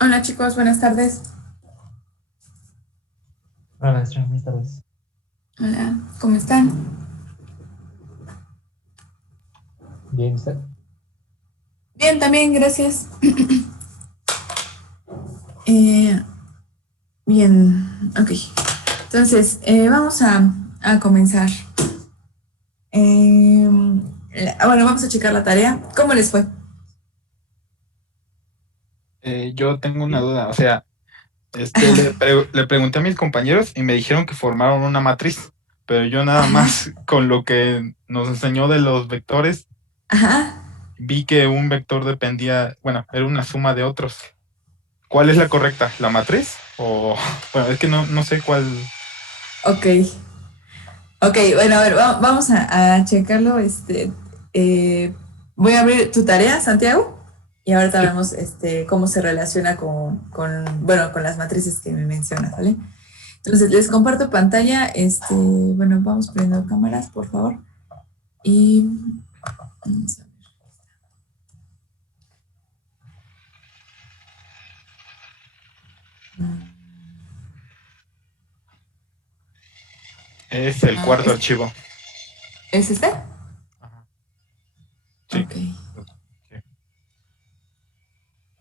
Hola chicos, buenas tardes. Hola, maestra, buenas tardes. Hola, ¿cómo están? Bien, ¿usted? Bien, también, gracias. Eh, bien, ok. Entonces, vamos a comenzar. Eh, bueno, vamos a checar la tarea. ¿Cómo les fue? Yo tengo una duda, o sea, le pregunté a mis compañeros y me dijeron que formaron una matriz, pero yo nada Ajá, más con lo que nos enseñó de los vectores, ajá, vi que un vector dependía, bueno, era una suma de otros. ¿Cuál es la correcta? ¿La matriz? O, bueno, es que no sé cuál. ok. Ok, bueno, a ver, vamos a checarlo. Eh, Voy a abrir tu tarea, Santiago, y ahorita Sí. vemos cómo se relaciona bueno, con las matrices que me mencionas, ¿vale? Entonces, les comparto pantalla. Bueno, vamos poniendo cámaras, por favor. Y vamos a ver. Es el cuarto archivo. ¿Es este? Ajá. Sí. Ok. Sí.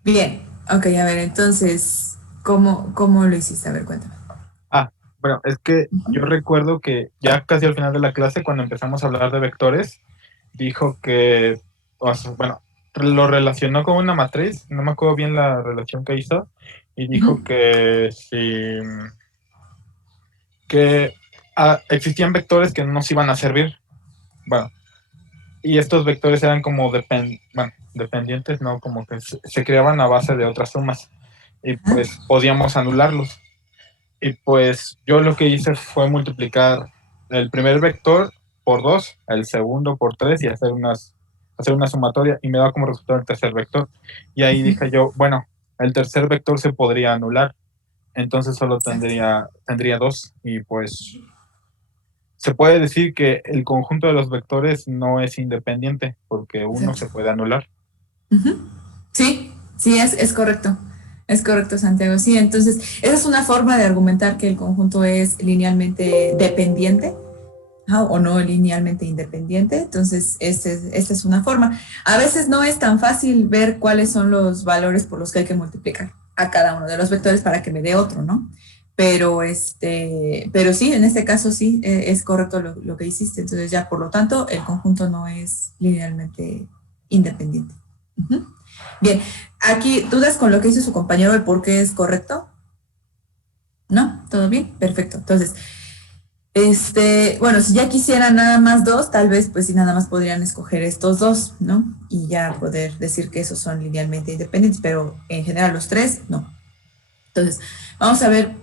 Bien. Ok, a ver, entonces, ¿cómo lo hiciste? A ver, cuéntame. Ah, bueno, es que yo Ujú. recuerdo que ya casi al final de la clase, cuando empezamos a hablar de vectores, dijo que, o sea, bueno, lo relacionó con una matriz, no me acuerdo bien la relación que hizo, y dijo Ujú. que si, que existían vectores que no nos iban a servir, bueno, y estos vectores eran como bueno, dependientes, no, como que se creaban a base de otras sumas, y Ajá. pues podíamos anularlos. Y pues yo lo que hice fue multiplicar el primer vector por 2, el segundo por 3 y hacer una sumatoria y me da como resultado el tercer vector. Y ahí Ujú. dije yo, bueno, el tercer vector se podría anular, entonces solo Exacto. tendría 2 y pues se puede decir que el conjunto de los vectores no es independiente porque uno Exacto. se puede anular. Ujú. Sí, sí, es correcto. Es correcto, Santiago. Sí, entonces, esa es una forma de argumentar que el conjunto es linealmente dependiente. Ajá, o no linealmente independiente. Entonces, esta es una forma. A veces no es tan fácil ver cuáles son los valores por los que hay que multiplicar a cada uno de los vectores para que me dé otro, ¿no? Pero sí, en este caso sí, es correcto lo que hiciste. Entonces ya, por lo tanto, el conjunto no es linealmente independiente. Ujú. Bien, aquí dudas con lo que hizo su compañero de por qué es correcto. ¿No? ¿Todo bien? Perfecto. Entonces, bueno, si ya quisieran nada más dos, tal vez pues sí nada más podrían escoger estos dos, ¿no? Y ya poder decir que esos son linealmente independientes, pero en general los tres, no. Entonces, vamos a ver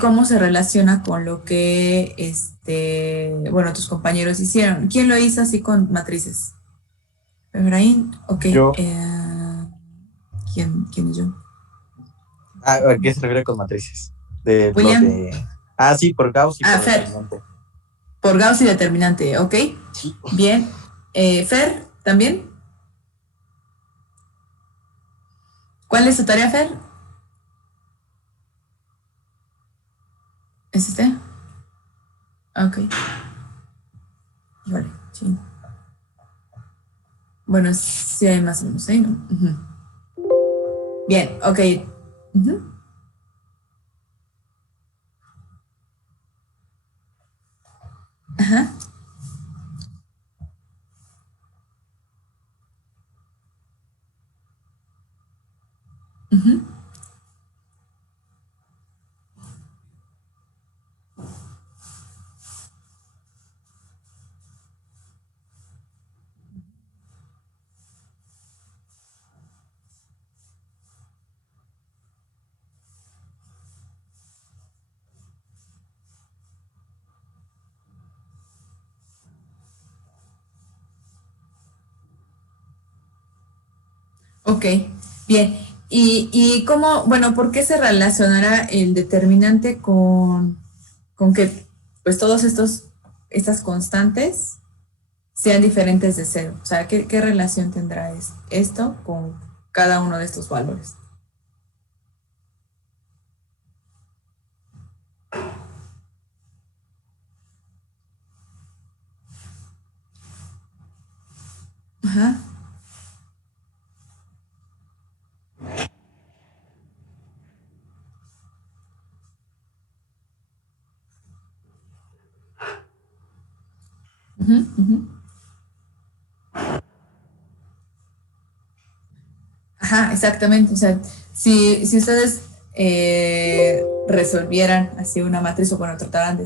cómo se relaciona con lo que, bueno, tus compañeros hicieron. ¿Quién lo hizo así con matrices? Efraín, ok. Yo, ¿Quién es yo? ¿A qué se refiere con matrices? De lo William. de. Ah, sí, por Gauss y Ah, por Fer, determinante. por Gauss y determinante, ok. Sí. Bien. Fer, ¿también? ¿Cuál es tu tarea, Fer? ¿Es este? Ok. Híjole, sí. Bueno, sí hay más o menos ahí, ¿no? Ujú. Bien, ok. Ujú. Ajá. Ujú. Ok, bien. ¿Y cómo, bueno, por qué se relacionará el determinante con que pues todos estas constantes sean diferentes de cero? O sea, ¿qué relación tendrá esto con cada uno de estos valores? Ajá. Ujú, ujú. Ajá, exactamente. O sea, si ustedes resolvieran así una matriz o bueno, trataran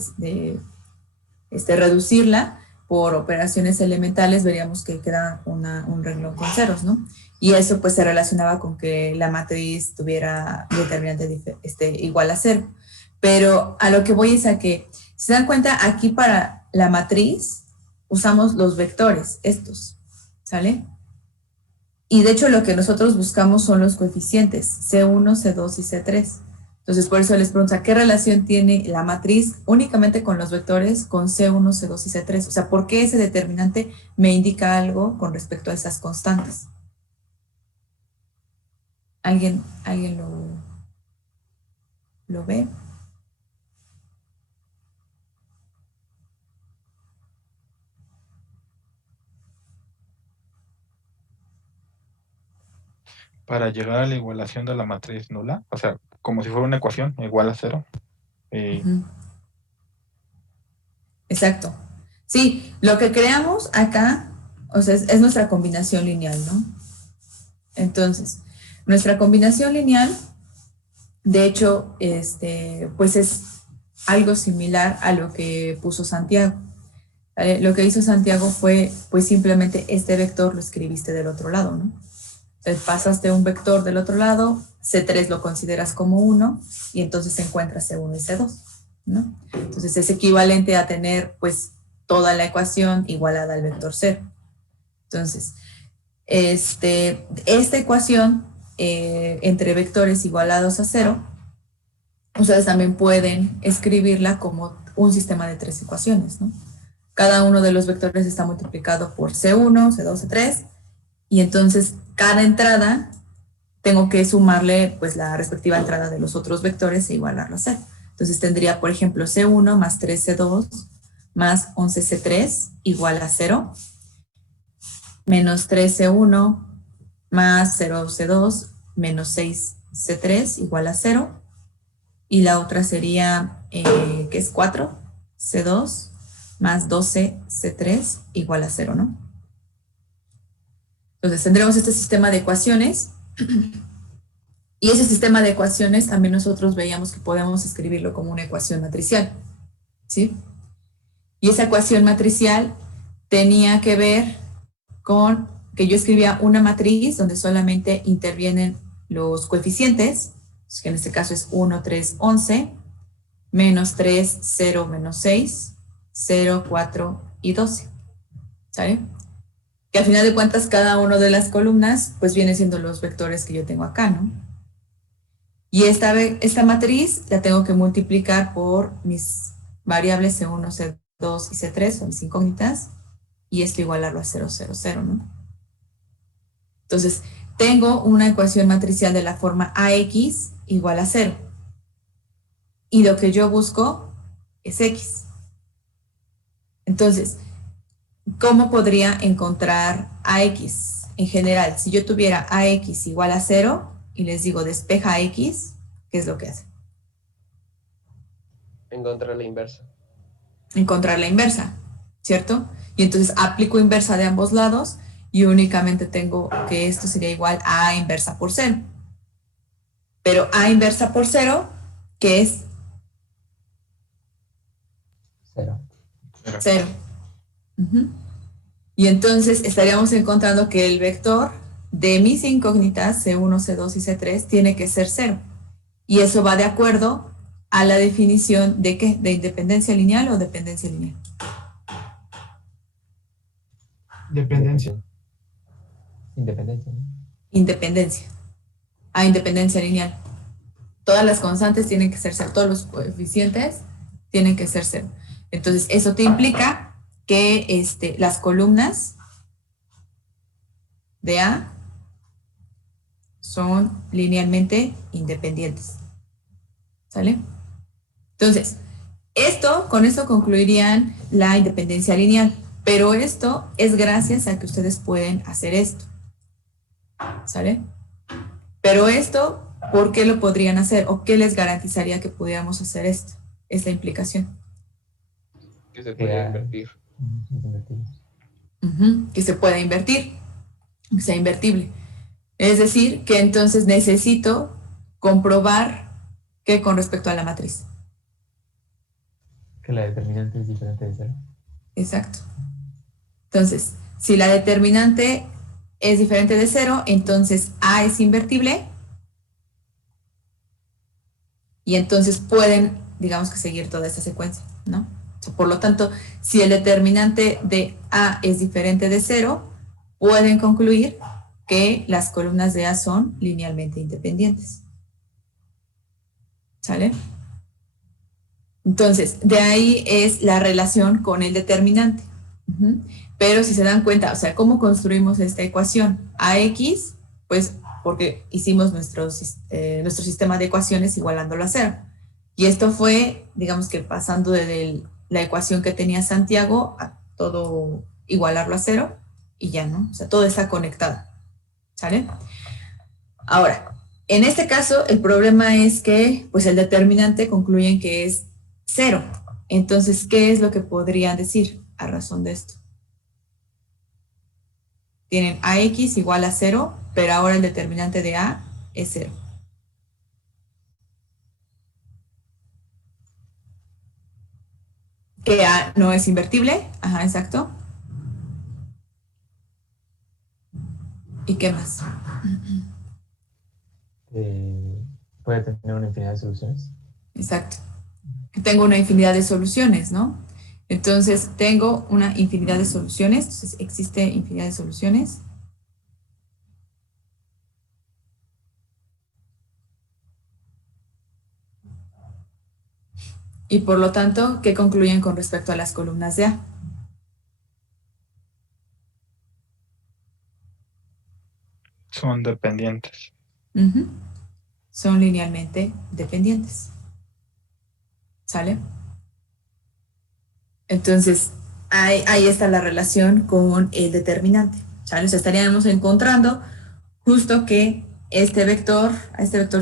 reducirla por operaciones elementales, veríamos que queda un renglón con ceros, ¿no? Y eso pues se relacionaba con que la matriz tuviera determinante igual a cero. Pero a lo que voy es a que, si se dan cuenta, aquí para la matriz usamos los vectores, estos, ¿sale? Y de hecho lo que nosotros buscamos son los coeficientes, C1, C2 y C3. Entonces por eso les pregunto, ¿qué relación tiene la matriz únicamente con los vectores con C1, C2 y C3? O sea, ¿por qué ese determinante me indica algo con respecto a esas constantes? ¿Alguien lo ve? Para llegar a la igualación de la matriz nula, o sea, como si fuera una ecuación igual a cero. Ujú. Exacto. Sí, lo que creamos acá, o sea, es nuestra combinación lineal, ¿no? Entonces, nuestra combinación lineal, de hecho, pues es algo similar a lo que puso Santiago. ¿Vale? Lo que hizo Santiago fue, pues simplemente este vector lo escribiste del otro lado, ¿no? Entonces pasaste un vector del otro lado, C3 lo consideras como 1 y entonces encuentras C1 y C2, ¿no? Entonces es equivalente a tener, pues, toda la ecuación igualada al vector 0. Entonces, esta ecuación entre vectores igualados a 0, ustedes también pueden escribirla como un sistema de 3 ecuaciones, ¿no? Cada uno de los vectores está multiplicado por C1, C2, C3, y entonces cada entrada tengo que sumarle pues la respectiva entrada de los otros vectores e igualarlo a cero. Entonces tendría, por ejemplo, C1 más 3C2 más 11C3 igual a 0, menos 3C1 más 0C2 menos 6C3 igual a 0, y la otra sería, que es 4C2 más 12C3 igual a 0, ¿no? Entonces tendremos este sistema de ecuaciones, y ese sistema de ecuaciones también nosotros veíamos que podemos escribirlo como una ecuación matricial, ¿sí? Y esa ecuación matricial tenía que ver con que yo escribía una matriz donde solamente intervienen los coeficientes, que en este caso es 1, 3, 11, menos 3, 0, menos 6, 0, 4 y 12, ¿sale? Que al final de cuentas cada una de las columnas pues viene siendo los vectores que yo tengo acá, ¿no? Y esta matriz la tengo que multiplicar por mis variables C1, C2 y C3, son mis incógnitas, y esto igualarlo a 0, 0, 0, ¿no? Entonces, tengo una ecuación matricial de la forma AX igual a 0. Y lo que yo busco es X. Entonces, ¿cómo podría encontrar AX? En general, si yo tuviera AX igual a 0 y les digo despeja X, ¿qué es lo que hace? Encontrar la inversa. Encontrar la inversa, ¿cierto? Y entonces aplico inversa de ambos lados y únicamente tengo que esto sería igual a A inversa por 0. Pero A inversa por 0, ¿qué es? 0. 0. Uh-huh. Y entonces estaríamos encontrando que el vector de mis incógnitas, C1, C2 y C3, tiene que ser 0. Y eso va de acuerdo a la definición de ¿qué? ¿De independencia lineal o dependencia lineal? Dependencia. Independencia. Independencia. A independencia lineal. Todas las constantes tienen que ser 0, todos los coeficientes tienen que ser 0. Entonces, eso te implica que las columnas de A son linealmente independientes. ¿Sale? Entonces, con esto concluirían la independencia lineal. Pero esto es gracias a que ustedes pueden hacer esto, ¿sale? Pero esto, ¿por qué lo podrían hacer? ¿O qué les garantizaría que pudiéramos hacer esto? Es la implicación. Que se puede invertir. Que se pueda invertir, que sea invertible. Es decir, que entonces necesito comprobar que con respecto a la matriz. Que la determinante es diferente de cero. Exacto. Entonces, si la determinante es diferente de cero, entonces A es invertible y entonces pueden, digamos que seguir toda esta secuencia, ¿no? O sea, por lo tanto, si el determinante de A es diferente de cero, pueden concluir que las columnas de A son linealmente independientes. ¿Sale? Entonces, de ahí es la relación con el determinante. Pero si se dan cuenta, o sea, ¿cómo construimos esta ecuación? AX, pues porque hicimos nuestro sistema de ecuaciones igualándolo a cero. Y esto fue, digamos que pasando de la ecuación que tenía Santiago a todo igualarlo a cero y ya, ¿no? O sea, todo está conectado. ¿Sale? Ahora, en este caso, el problema es que, pues el determinante concluyen que es cero. Entonces, ¿qué es lo que podrían decir a razón de esto? Tienen AX igual a 0, pero ahora el determinante de A es 0. Que A no es invertible. Ajá, exacto. ¿Y qué más? Puede tener una infinidad de soluciones. Exacto. Tengo una infinidad de soluciones, ¿no? Entonces, tengo una infinidad de soluciones. Entonces, existe infinidad de soluciones. Y por lo tanto, ¿qué concluyen con respecto a las columnas de A? Son dependientes. Son linealmente dependientes. ¿Sale? Entonces, ahí está la relación con el determinante. ¿Sale? O sea, estaríamos encontrando justo que a este vector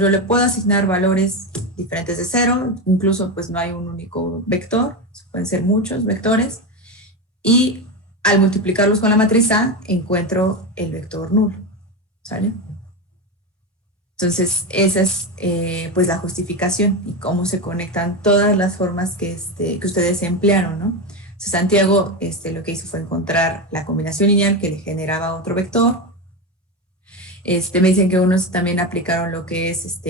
yo le puedo asignar valores diferentes de cero, incluso pues no hay un único vector, pueden ser muchos vectores, y al multiplicarlos con la matriz A, encuentro el vector nulo. ¿Sale? Entonces, esa es pues la justificación y cómo se conectan todas las formas que ustedes emplearon, ¿no? O sea, Santiago lo que hizo fue encontrar la combinación lineal que le generaba otro vector. Me dicen que unos también aplicaron lo que es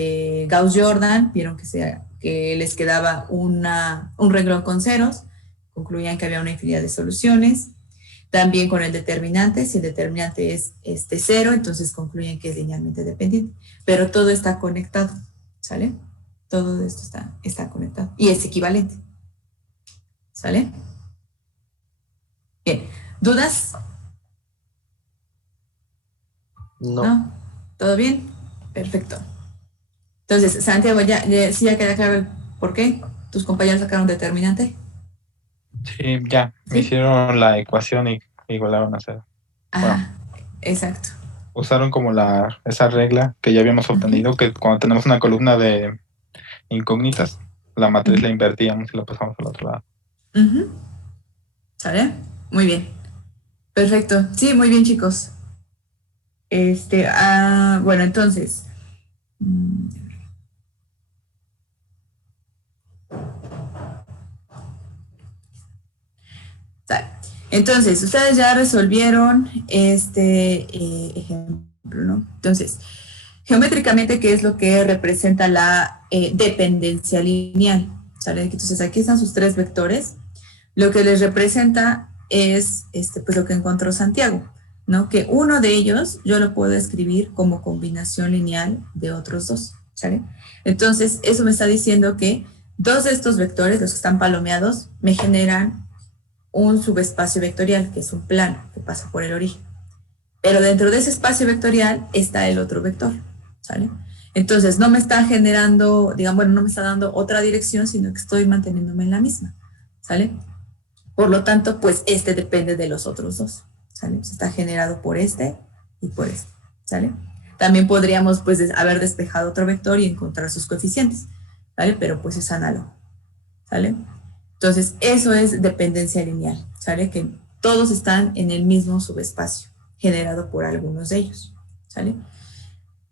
Gauss-Jordan, vieron que les quedaba un renglón con ceros, concluían que había una infinidad de soluciones. También con el determinante, si el determinante es 0, entonces concluyen que es linealmente dependiente. Pero todo está conectado, ¿sale? Todo esto está conectado y es equivalente, ¿sale? Bien, ¿dudas? No. ¿Todo bien? Perfecto. Entonces, Santiago, ¿sí ya queda claro el por qué tus compañeros sacaron determinante? Sí, ya. Me hicieron la ecuación y igualaron a 0. Ah, exacto. Usaron como esa regla que ya habíamos obtenido, que cuando tenemos una columna de incógnitas, la matriz la invertíamos y la pasamos al otro lado. ¿Sale? Muy bien. Perfecto. Sí, muy bien, chicos. Bueno, entonces. Entonces, ustedes ya resolvieron este ejemplo, ¿no? Entonces, geométricamente, ¿qué es lo que representa la dependencia lineal? ¿Sale? Entonces, aquí están sus tres vectores. Lo que les representa es pues lo que encontró Santiago, ¿no? Que uno de ellos yo lo puedo escribir como combinación lineal de otros dos, ¿sale? Entonces, eso me está diciendo que dos de estos vectores, los que están palomeados, me generan un subespacio vectorial, que es un plano que pasa por el origen. Pero dentro de ese espacio vectorial está el otro vector, ¿sale? Entonces, no me está generando, digamos, bueno, no me está dando otra dirección, sino que estoy manteniéndome en la misma, ¿sale? Por lo tanto, pues este depende de los otros dos, ¿sale? Pues está generado por este y por este, ¿sale? También podríamos, pues, haber despejado otro vector y encontrar sus coeficientes, ¿vale? Pero, pues, es análogo, ¿sale? Entonces, eso es dependencia lineal, ¿sale? Que todos están en el mismo subespacio, generado por algunos de ellos, ¿sale?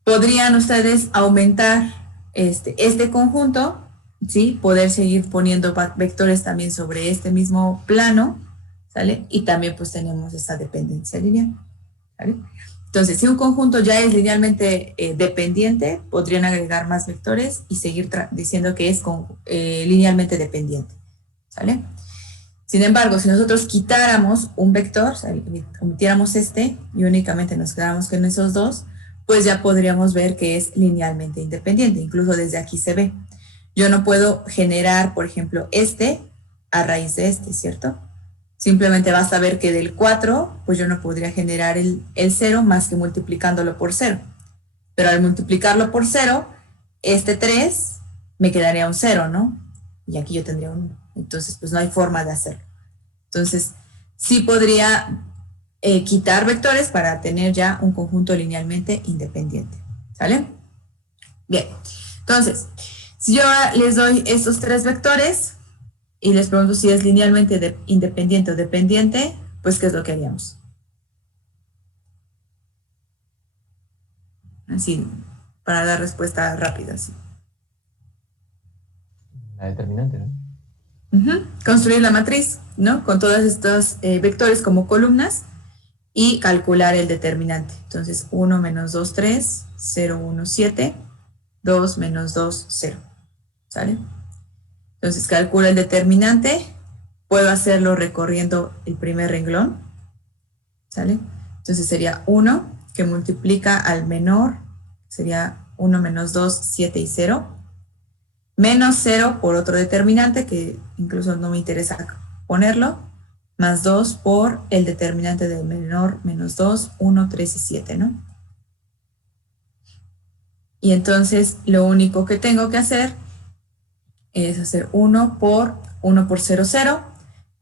Podrían ustedes aumentar este conjunto, ¿sí? Poder seguir poniendo vectores también sobre este mismo plano, ¿sale? Y también pues tenemos esta dependencia lineal, ¿sale? Entonces, si un conjunto ya es linealmente dependiente, podrían agregar más vectores y seguir diciendo que es linealmente dependiente, ¿sale? Sin embargo, si nosotros quitáramos un vector, o sea, omitiéramos este y únicamente nos quedáramos con esos dos, pues ya podríamos ver que es linealmente independiente. Incluso desde aquí se ve. Yo no puedo generar, por ejemplo, este a raíz de este, ¿cierto? Simplemente basta ver que del 4, pues yo no podría generar el 0 más que multiplicándolo por 0. Pero al multiplicarlo por 0, este 3 me quedaría un 0, ¿no? Y aquí yo tendría un 1. Entonces, pues no hay forma de hacerlo. Entonces, sí podría quitar vectores para tener ya un conjunto linealmente independiente, ¿sale? Bien, entonces, si yo les doy estos tres vectores y les pregunto si es linealmente independiente o dependiente, pues ¿qué es lo que haríamos? Así, para dar respuesta rápida, así. La determinante, ¿no? Construir la matriz, ¿no? Con todos estos vectores como columnas y calcular el determinante. Entonces, 1 menos 2, 3, 0, 1, 7, 2 menos 2, 0. ¿Sale? Entonces, calculo el determinante. Puedo hacerlo recorriendo el primer renglón. ¿Sale? Entonces, sería 1 que multiplica al menor. Sería 1 menos 2, 7 y 0. Menos 0 por otro determinante, que incluso no me interesa ponerlo, más 2 por el determinante del menor, menos 2, 1, 3 y 7, ¿no? Y entonces lo único que tengo que hacer es hacer 1 por 0, 0,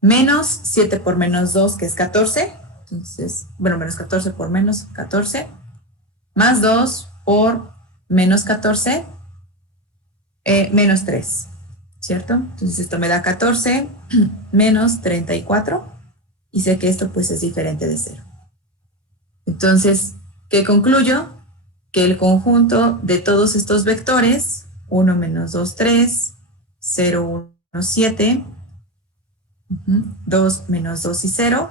menos 7 por menos 2, que es 14, entonces, bueno, menos 14 por menos 14, más 2 por menos 14, menos 3, ¿cierto? Entonces esto me da 14 menos 34 y sé que esto pues es diferente de 0. Entonces, ¿qué concluyo? Que el conjunto de todos estos vectores, 1 menos 2, 3, 0, 1, 7, 2 menos 2 y 0,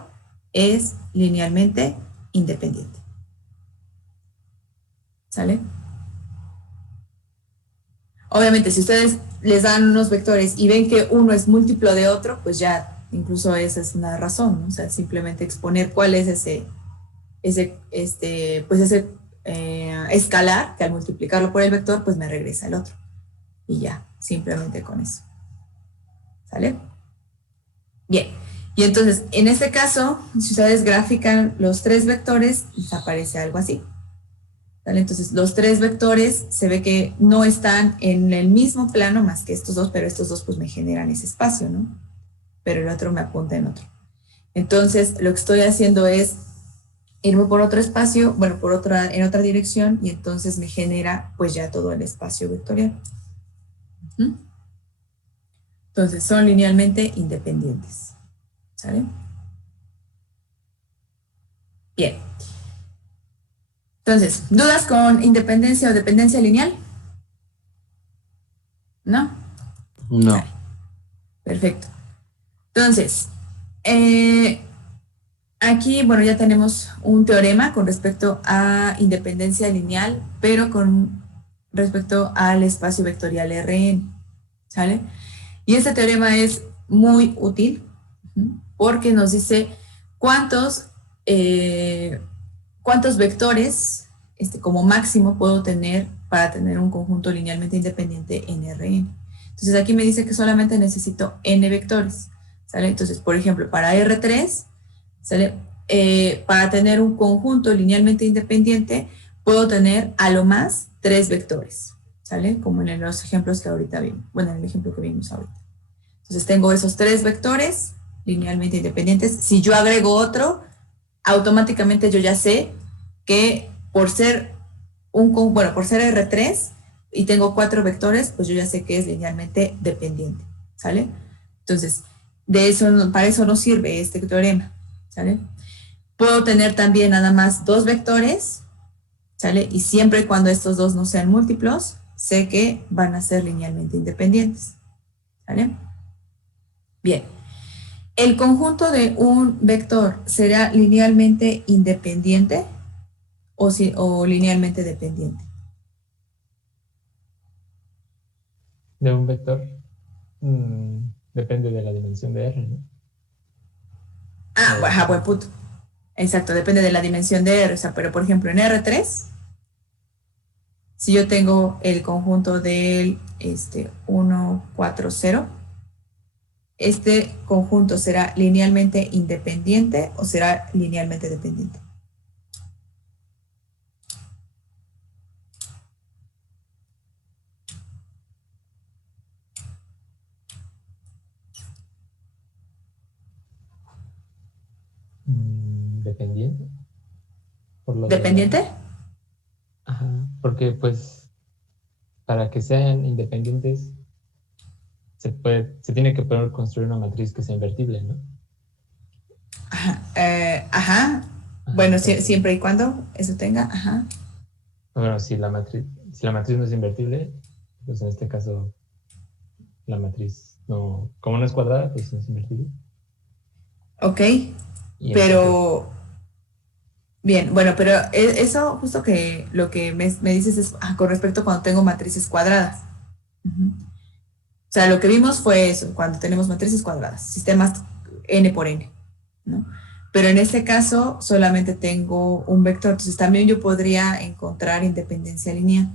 es linealmente independiente. ¿Sale? Obviamente, si ustedes les dan unos vectores y ven que uno es múltiplo de otro, pues ya incluso esa es una razón, ¿no? O sea, simplemente exponer cuál es ese escalar, que al multiplicarlo por el vector, pues me regresa el otro. Y ya, simplemente con eso. ¿Sale? Bien. Y entonces, en este caso, si ustedes grafican los tres vectores, les aparece algo así. ¿Vale? Entonces, los tres vectores se ve que no están en el mismo plano más que estos dos, pero estos dos pues me generan ese espacio, ¿no? Pero el otro me apunta en otro. Entonces, lo que estoy haciendo es irme por otro espacio, bueno, en otra dirección, y entonces me genera pues ya todo el espacio vectorial. Entonces, son linealmente independientes. ¿Sale? Bien. Entonces, ¿dudas con independencia o dependencia lineal? ¿No? No. Vale. Perfecto. Entonces, aquí, bueno, ya tenemos un teorema con respecto a independencia lineal, pero con respecto al espacio vectorial Rn, ¿sale? Y este teorema es muy útil porque nos dice cuántos vectores como máximo puedo tener para tener un conjunto linealmente independiente en Rn. Entonces aquí me dice que solamente necesito n vectores, ¿sale? Entonces, por ejemplo, para R3, ¿sale? Para tener un conjunto linealmente independiente, puedo tener a lo más 3 vectores, ¿sale? Como en los ejemplos que ahorita vimos, bueno, en el ejemplo que vimos ahorita. Entonces tengo esos 3 vectores, linealmente independientes. Si yo agrego otro, automáticamente yo ya sé que por ser por ser R3 y tengo 4 vectores, pues yo ya sé que es linealmente dependiente, ¿sale? Entonces, para eso nos sirve este teorema, ¿sale? Puedo tener también nada más 2 vectores, ¿sale? Y siempre y cuando estos dos no sean múltiplos, sé que van a ser linealmente independientes, ¿sale? Bien. ¿El conjunto de un vector será linealmente independiente o linealmente dependiente? De un vector, depende de la dimensión de R, ¿no? Ajá, buen punto. Exacto, depende de la dimensión de R. O sea, pero por ejemplo en R3, si yo tengo el conjunto del 1, 4, 0, ¿este conjunto será linealmente independiente o será linealmente dependiente? Dependiente. Por lo ¿Dependiente? Ajá, porque pues para que sean independientes se tiene que poder construir una matriz que sea invertible, ¿no? Ajá. Ajá, Bueno, entonces, siempre y cuando eso tenga, ajá. bueno, si la matriz no es invertible, pues en este caso la matriz no, como no es cuadrada, pues no es invertible. Ok, Y entonces, pero bien, bueno, pero eso justo que lo que me dices es con respecto a cuando tengo matrices cuadradas. Ujú. O sea, lo que vimos fue eso, cuando tenemos matrices cuadradas, sistemas n por n, ¿no? Pero en este caso solamente tengo un vector, entonces también yo podría encontrar independencia lineal.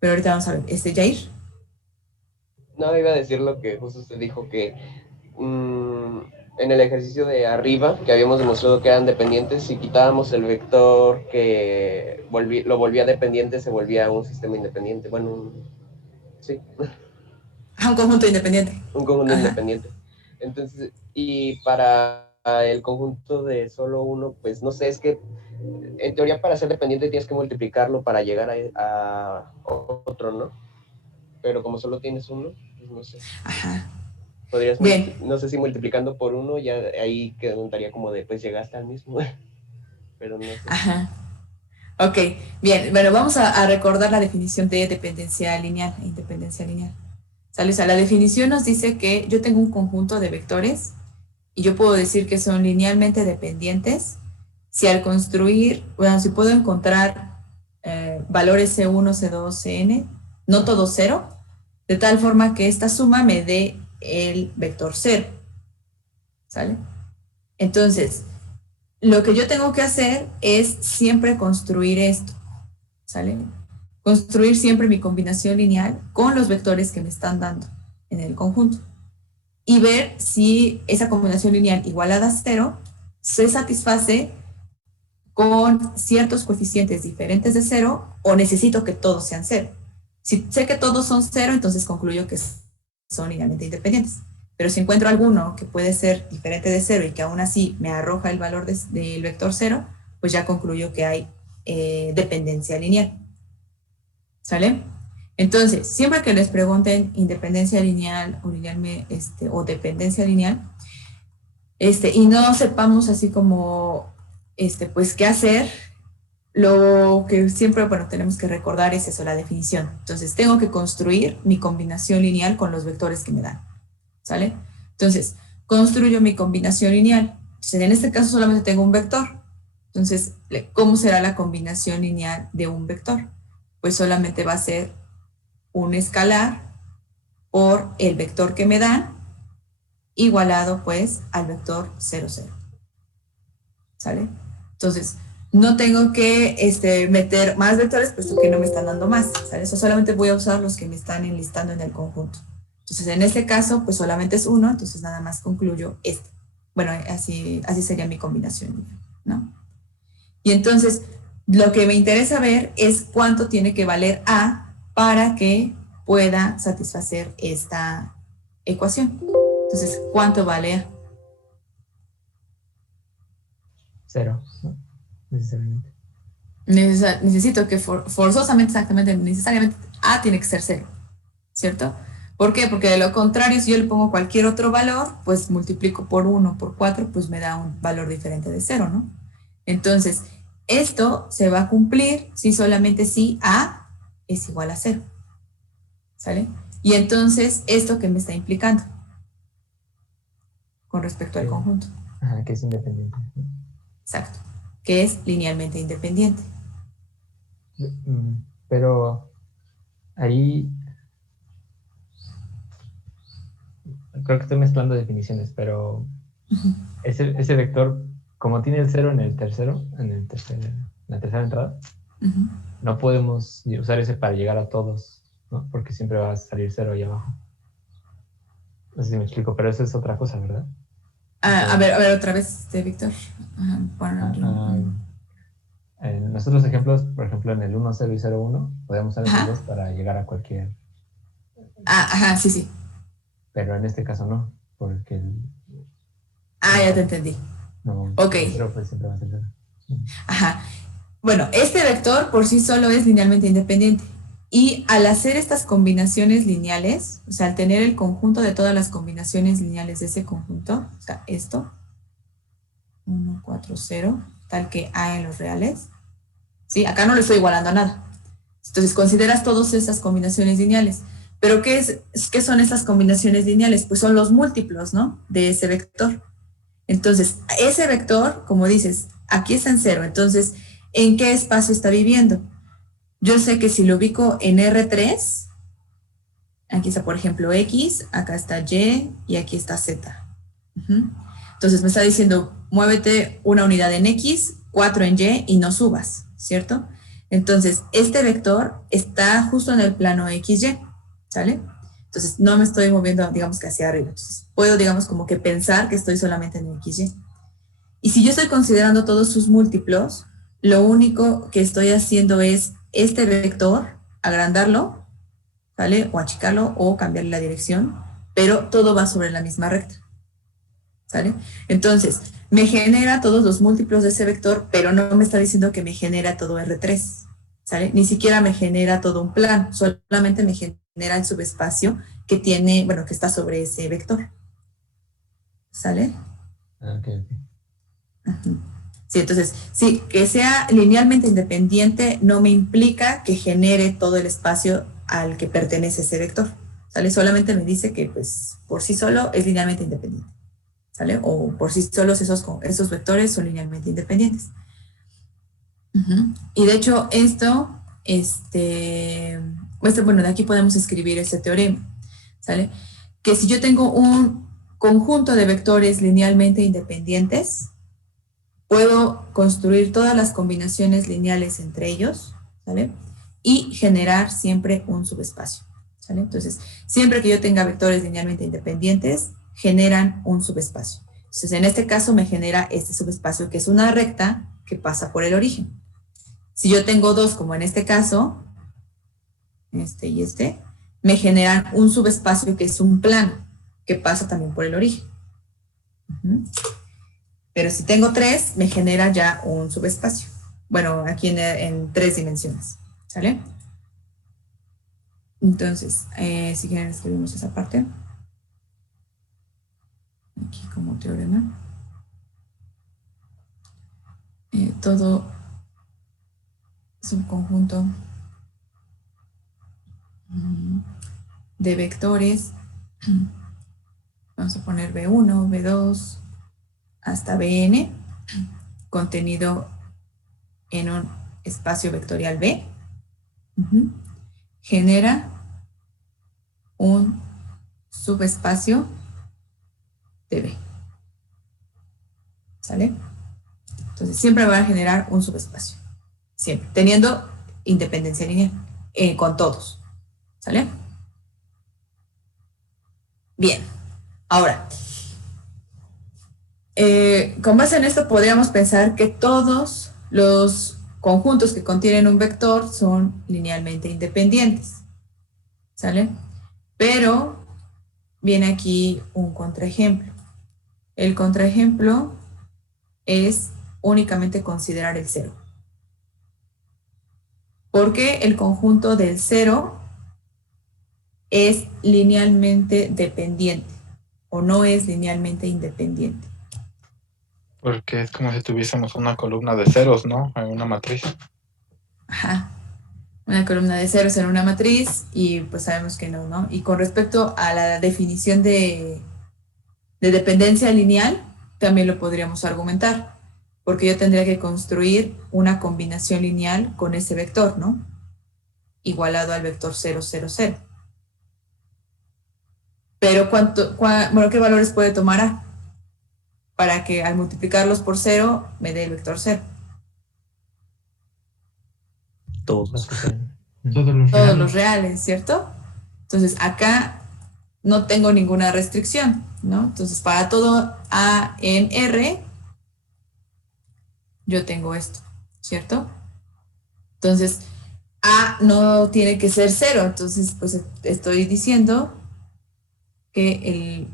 Pero ahorita vamos a ver, Jair. No, iba a decir lo que justo usted dijo, que en el ejercicio de arriba, que habíamos demostrado que eran dependientes, si quitábamos el vector que lo volvía dependiente, se volvía un sistema independiente. Bueno, sí, Un conjunto independiente. un conjunto Ajá. independiente. Entonces, y para el conjunto de solo uno, pues no sé, es que en teoría para ser dependiente tienes que multiplicarlo para llegar a otro, ¿no? Pero como solo tienes uno, pues no sé. Ajá. Podrías, Bien. no sé si multiplicando por uno, ya ahí quedaría como de, pues llegaste al mismo, pero no sé. Ajá. Ok, bien. Bueno, vamos a recordar la definición de dependencia lineal e independencia lineal. ¿Sale? O sea, la definición nos dice que yo tengo un conjunto de vectores y yo puedo decir que son linealmente dependientes si al construir, bueno, si puedo encontrar valores C1, C2, Cn, no todo cero, de tal forma que esta suma me dé el vector 0. ¿Sale? Entonces, lo que yo tengo que hacer es siempre construir esto. ¿Sale? Construir siempre mi combinación lineal con los vectores que me están dando en el conjunto y ver si esa combinación lineal igualada a 0 se satisface con ciertos coeficientes diferentes de 0 o necesito que todos sean 0. Si sé que todos son 0, entonces concluyo que son linealmente independientes. Pero si encuentro alguno que puede ser diferente de 0 y que aún así me arroja el valor del vector 0, pues ya concluyo que hay dependencia lineal. ¿Sale? Entonces, siempre que les pregunten independencia lineal o, o dependencia lineal, y no sepamos así como, pues, qué hacer, lo que siempre, bueno, tenemos que recordar es eso, la definición. Entonces, tengo que construir mi combinación lineal con los vectores que me dan, ¿sale? Entonces, construyo mi combinación lineal. Entonces, en este caso solamente tengo un vector. Entonces, ¿cómo será la combinación lineal de un vector? Pues solamente va a ser un escalar por el vector que me dan, igualado pues al vector 0, 0. ¿Sale? Entonces, no tengo que meter más vectores, puesto que no me están dando más, ¿sale? Eso solamente voy a usar los que me están enlistando en el conjunto. Entonces, en este caso, pues solamente es uno, entonces nada más concluyo este. Bueno, así sería mi combinación, ¿no? Y entonces, lo que me interesa ver es cuánto tiene que valer A para que pueda satisfacer esta ecuación. Entonces, ¿cuánto vale A? 0, ¿no? Necesariamente. Necesito que forzosamente, exactamente, necesariamente A tiene que ser 0, ¿cierto? ¿Por qué? Porque de lo contrario, si yo le pongo cualquier otro valor, pues multiplico por 1, por 4, pues me da un valor diferente de 0, ¿no? Entonces, esto se va a cumplir si solamente si A es igual a 0, ¿sale? Y entonces, ¿esto qué me está implicando? Con respecto al conjunto. Ajá, que es independiente. Exacto. Que es linealmente independiente. Pero ahí creo que estoy mezclando definiciones, pero ese vector, como tiene el 0 en el tercero, en la tercera entrada, no podemos usar ese para llegar a todos, ¿no? Porque siempre va a salir 0 ahí abajo. No sé si me explico, pero eso es otra cosa, ¿verdad? A ver, otra vez, Víctor. En nuestros otros ejemplos, por ejemplo, en el 1, 0 y 0, 1, podemos usar esos dos para llegar a cualquier. Ajá, sí. Pero en este caso no, porque ya te entendí. No, ok. Pero pues siempre va a ser 0. Ajá. Bueno, este vector por sí solo es linealmente independiente. Y al hacer estas combinaciones lineales, o sea, al tener el conjunto de todas las combinaciones lineales de ese conjunto, o sea, esto, 1, 4, 0, tal que A en los reales, ¿sí? Acá no le estoy igualando a nada. Entonces, consideras todas esas combinaciones lineales. ¿Pero qué son esas combinaciones lineales? Pues son los múltiplos, ¿no? De ese vector. Entonces, ese vector, como dices, aquí está en 0. Entonces, ¿en qué espacio está viviendo? Yo sé que si lo ubico en R3, aquí está, por ejemplo, X, acá está Y y aquí está Z. Entonces, me está diciendo, muévete una unidad en X, 4 en Y y no subas, ¿cierto? Entonces, este vector está justo en el plano XY, ¿sale? Entonces, no me estoy moviendo, digamos que hacia arriba. Entonces, puedo, digamos, como que pensar que estoy solamente en el XY. Y si yo estoy considerando todos sus múltiplos, lo único que estoy haciendo es este vector, agrandarlo, ¿vale? O achicarlo o cambiarle la dirección, pero todo va sobre la misma recta, ¿sale? Entonces, me genera todos los múltiplos de ese vector, pero no me está diciendo que me genera todo R3, ¿sale? Ni siquiera me genera todo un plan, solamente me genera el subespacio que tiene, bueno, que está sobre ese vector, ¿sale? Ok. Sí, entonces, sí, que sea linealmente independiente no me implica que genere todo el espacio al que pertenece ese vector, ¿sale? Solamente me dice que, pues, por sí solo es linealmente independiente, ¿sale? O por sí solos esos vectores son linealmente independientes. Y de hecho, bueno, de aquí podemos escribir este teorema, ¿sale? Que si yo tengo un conjunto de vectores linealmente independientes, puedo construir todas las combinaciones lineales entre ellos, ¿sale? Y generar siempre un subespacio, ¿sale? Entonces, siempre que yo tenga vectores linealmente independientes, generan un subespacio. Entonces, en este caso me genera este subespacio, que es una recta que pasa por el origen. Si yo tengo dos, como en este caso, este y este, me generan un subespacio que es un plano, que pasa también por el origen. Pero si tengo 3, me genera ya un subespacio. Bueno, aquí en 3 dimensiones, ¿sale? Entonces, si quieren escribimos esa parte. Aquí como teorema. Todo es un conjunto de vectores. Vamos a poner B1, B2, hasta Bn, contenido en un espacio vectorial B, genera un subespacio de B. ¿Sale? Entonces siempre va a generar un subespacio. Siempre. Teniendo independencia lineal con todos. ¿Sale? Bien. Ahora, con base en esto podríamos pensar que todos los conjuntos que contienen un vector son linealmente independientes. ¿Sale? Pero viene aquí un contraejemplo. El contraejemplo es únicamente considerar el 0. Porque el conjunto del 0 es linealmente dependiente o no es linealmente independiente. Porque es como si tuviésemos una columna de ceros, ¿no? En una matriz. Ajá. Una columna de ceros en una matriz y pues sabemos que no, ¿no? Y con respecto a la definición de dependencia lineal, también lo podríamos argumentar, porque yo tendría que construir una combinación lineal con ese vector, ¿no? Igualado al vector 0, 0, 0. Pero bueno, ¿qué valores puede tomar A? Para que al multiplicarlos por 0 me dé el vector 0. Todos. Todos los reales, ¿cierto? Entonces acá no tengo ninguna restricción, ¿no? Entonces para todo A en R, yo tengo esto, ¿cierto? Entonces A no tiene que ser 0, entonces pues estoy diciendo que el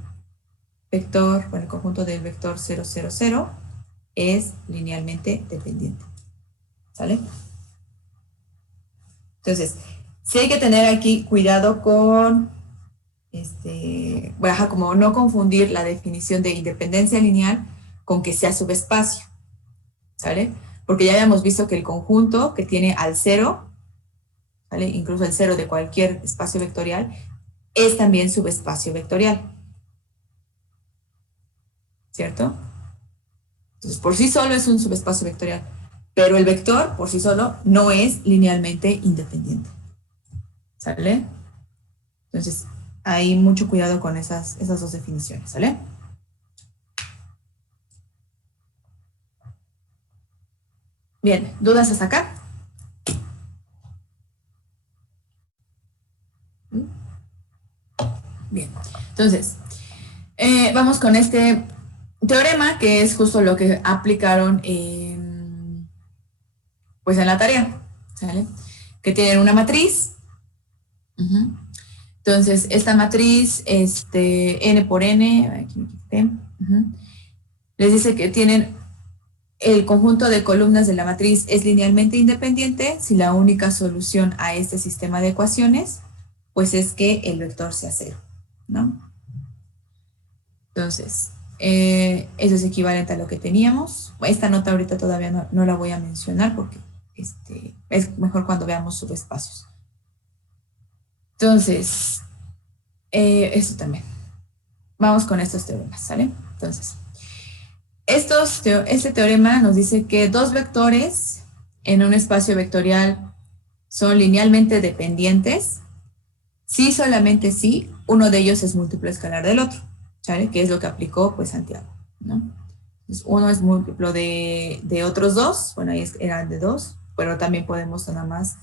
vector, bueno, el conjunto del vector 0, 0, 0 es linealmente dependiente, ¿sale? Entonces, sí hay que tener aquí cuidado con, bueno, como no confundir la definición de independencia lineal con que sea subespacio, ¿sale? Porque ya habíamos visto que el conjunto que tiene al 0, ¿sale? Incluso el 0 de cualquier espacio vectorial, es también subespacio vectorial, ¿cierto? Entonces, por sí solo es un subespacio vectorial, pero el vector por sí solo no es linealmente independiente, ¿sale? Entonces, hay mucho cuidado con esas dos definiciones, ¿sale? Bien, ¿dudas hasta acá? Bien, entonces, vamos con este teorema, que es justo lo que aplicaron pues en la tarea, ¿sale? Que tienen una matriz. Entonces, esta matriz, n por n, aquí me quité, les dice que tienen el conjunto de columnas de la matriz es linealmente independiente si la única solución a este sistema de ecuaciones, pues es que el vector sea 0, ¿no? Entonces, eso es equivalente a lo que teníamos. Esta nota ahorita todavía no la voy a mencionar porque es mejor cuando veamos subespacios. Entonces, esto también. Vamos con estos teoremas, ¿sale? Entonces, este teorema nos dice que dos vectores en un espacio vectorial son linealmente dependientes si solamente si uno de ellos es múltiplo escalar del otro, ¿sale? Que es lo que aplicó pues Santiago, ¿no? Entonces, uno es múltiplo de otros dos, bueno, ahí eran de 2, pero también podemos nada más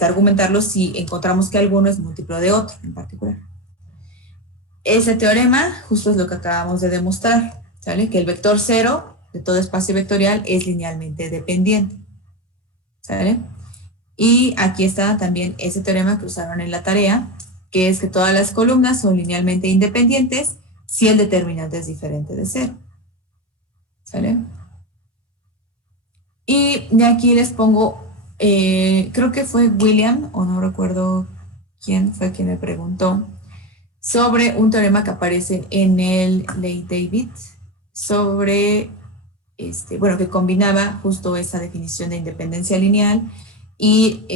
argumentarlo si encontramos que alguno es múltiplo de otro en particular. Ese teorema justo es lo que acabamos de demostrar, ¿sale? Que el vector 0 de todo espacio vectorial es linealmente dependiente, ¿sale? Y aquí está también ese teorema que usaron en la tarea, que es que todas las columnas son linealmente independientes si el determinante es diferente de 0, ¿sale? Y de aquí les pongo, creo que fue William, o no recuerdo quién fue quien me preguntó, sobre un teorema que aparece en el Ley David, sobre, bueno, que combinaba justo esa definición de independencia lineal y,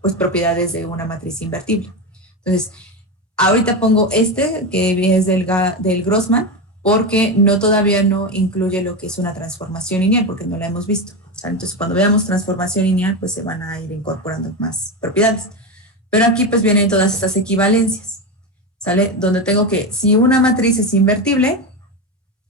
pues, propiedades de una matriz invertible. Entonces, ahorita pongo que es del Grossman, porque todavía no incluye lo que es una transformación lineal, porque no la hemos visto, ¿sale? Entonces, cuando veamos transformación lineal, pues se van a ir incorporando más propiedades. Pero aquí, pues, vienen todas estas equivalencias, ¿sale? Donde tengo que, si una matriz es invertible,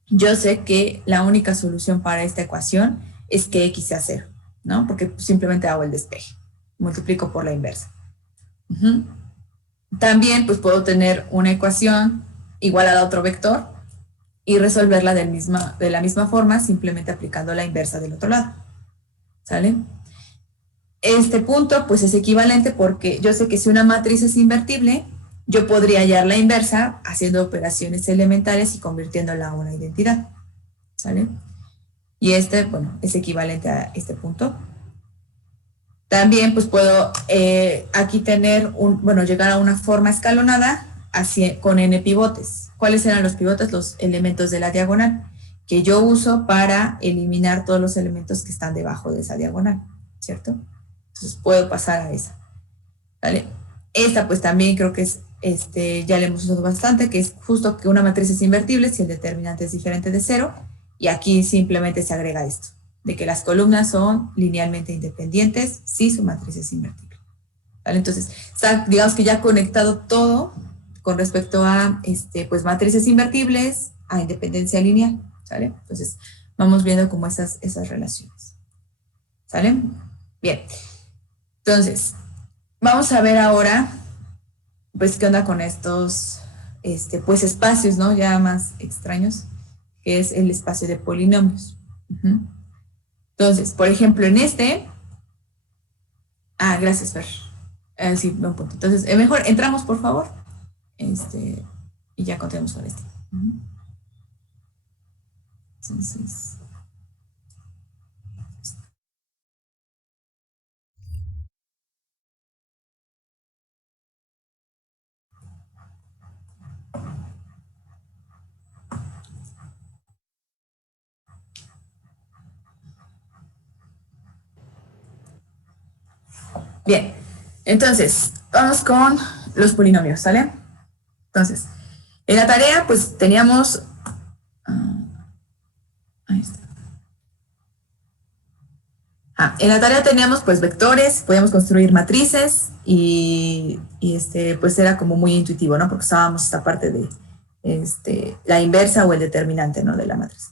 yo sé que la única solución para esta ecuación es que x sea 0, ¿no? Porque simplemente hago el despeje, multiplico por la inversa. También, pues, puedo tener una ecuación igualada a otro vector y resolverla de la misma forma, simplemente aplicando la inversa del otro lado, ¿sale? Este punto, pues, es equivalente porque yo sé que si una matriz es invertible, yo podría hallar la inversa haciendo operaciones elementales y convirtiéndola a una identidad, ¿sale? Y este, bueno, es equivalente a este punto. También pues puedo aquí tener llegar a una forma escalonada con n pivotes. ¿Cuáles eran los pivotes? Los elementos de la diagonal que yo uso para eliminar todos los elementos que están debajo de esa diagonal, ¿cierto? Entonces puedo pasar a esa. ¿Vale? Esta pues también creo que es, ya le hemos usado bastante, que es justo que una matriz es invertible si el determinante es diferente de 0, y aquí simplemente se agrega esto, de que las columnas son linealmente independientes si su matriz es invertible. ¿Vale? Entonces, digamos que ya ha conectado todo con respecto a pues matrices invertibles, a independencia lineal, ¿sale? Entonces, vamos viendo como esas relaciones. ¿Sale? Bien. Entonces, vamos a ver ahora, pues, qué onda con estos, pues, espacios, ¿no? Ya más extraños, que es el espacio de polinomios. Entonces, por ejemplo, en gracias, Fer. Sí, buen punto. Entonces, mejor entramos, por favor, y ya continuamos con este. Entonces... Bien, entonces, vamos con los polinomios, ¿sale? Entonces, en la tarea, pues, teníamos... ahí está. En la tarea teníamos, pues, vectores, podíamos construir matrices, y pues, era como muy intuitivo, ¿no? Porque usábamos esta parte de la inversa o el determinante, ¿no? De la matriz.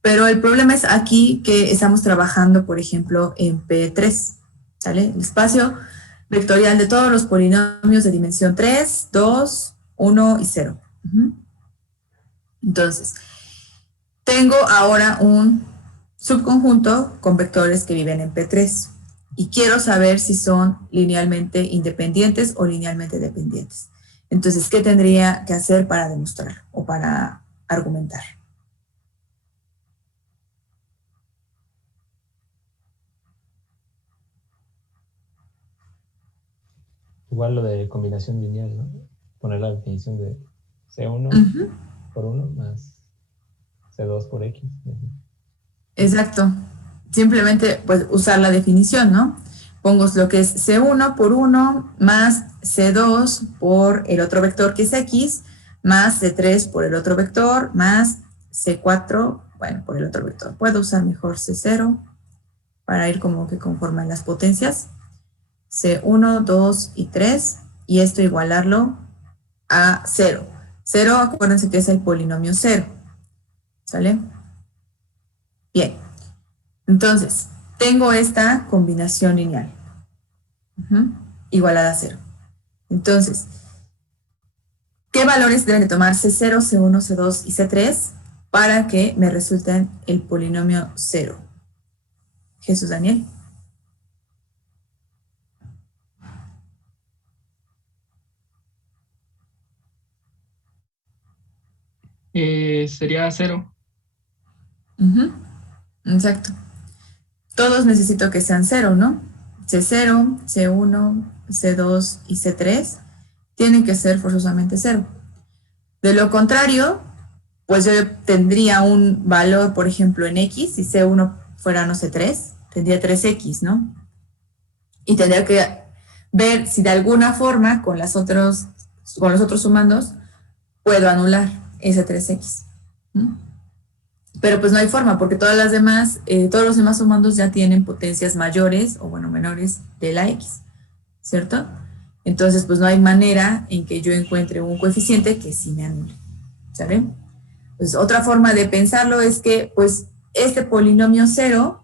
Pero el problema es aquí que estamos trabajando, por ejemplo, en P3, ¿sale? El espacio vectorial de todos los polinomios de dimensión 3, 2, 1 y 0. Entonces, tengo ahora un subconjunto con vectores que viven en P3 y quiero saber si son linealmente independientes o linealmente dependientes. Entonces, ¿qué tendría que hacer para demostrar o para argumentar? Igual lo de combinación lineal, ¿no? Poner la definición de C1 por 1 más C2 por X. Exacto. Simplemente, pues, usar la definición, ¿no? Pongo lo que es C1 por 1 más C2 por el otro vector que es X, más C3 por el otro vector, más C4, bueno, por el otro vector. Puedo usar mejor C0 para ir como que conforme a las potencias. C1, 2 y 3, y esto igualarlo a 0. 0, acuérdense que es el polinomio 0. ¿Sale? Bien. Entonces, tengo esta combinación lineal. Igualada a 0. Entonces, ¿qué valores deben de tomar C0, C1, C2 y C3 para que me resulten el polinomio 0? Jesús Daniel. Sería 0. Exacto. Todos necesito que sean 0, ¿no? C0, C1, C2 y C3 tienen que ser forzosamente 0. De lo contrario, pues yo tendría un valor, por ejemplo, en X, si C1 fuera, no sé, 3, tendría 3X, ¿no? Y tendría que ver si de alguna forma con los otros sumandos puedo anular ese 3X. Pero pues no hay forma, porque todos los demás sumandos ya tienen potencias mayores o, bueno, menores de la X, ¿cierto? Entonces, pues no hay manera en que yo encuentre un coeficiente que sí me anule, ¿saben? Pues otra forma de pensarlo es que, pues, este polinomio 0,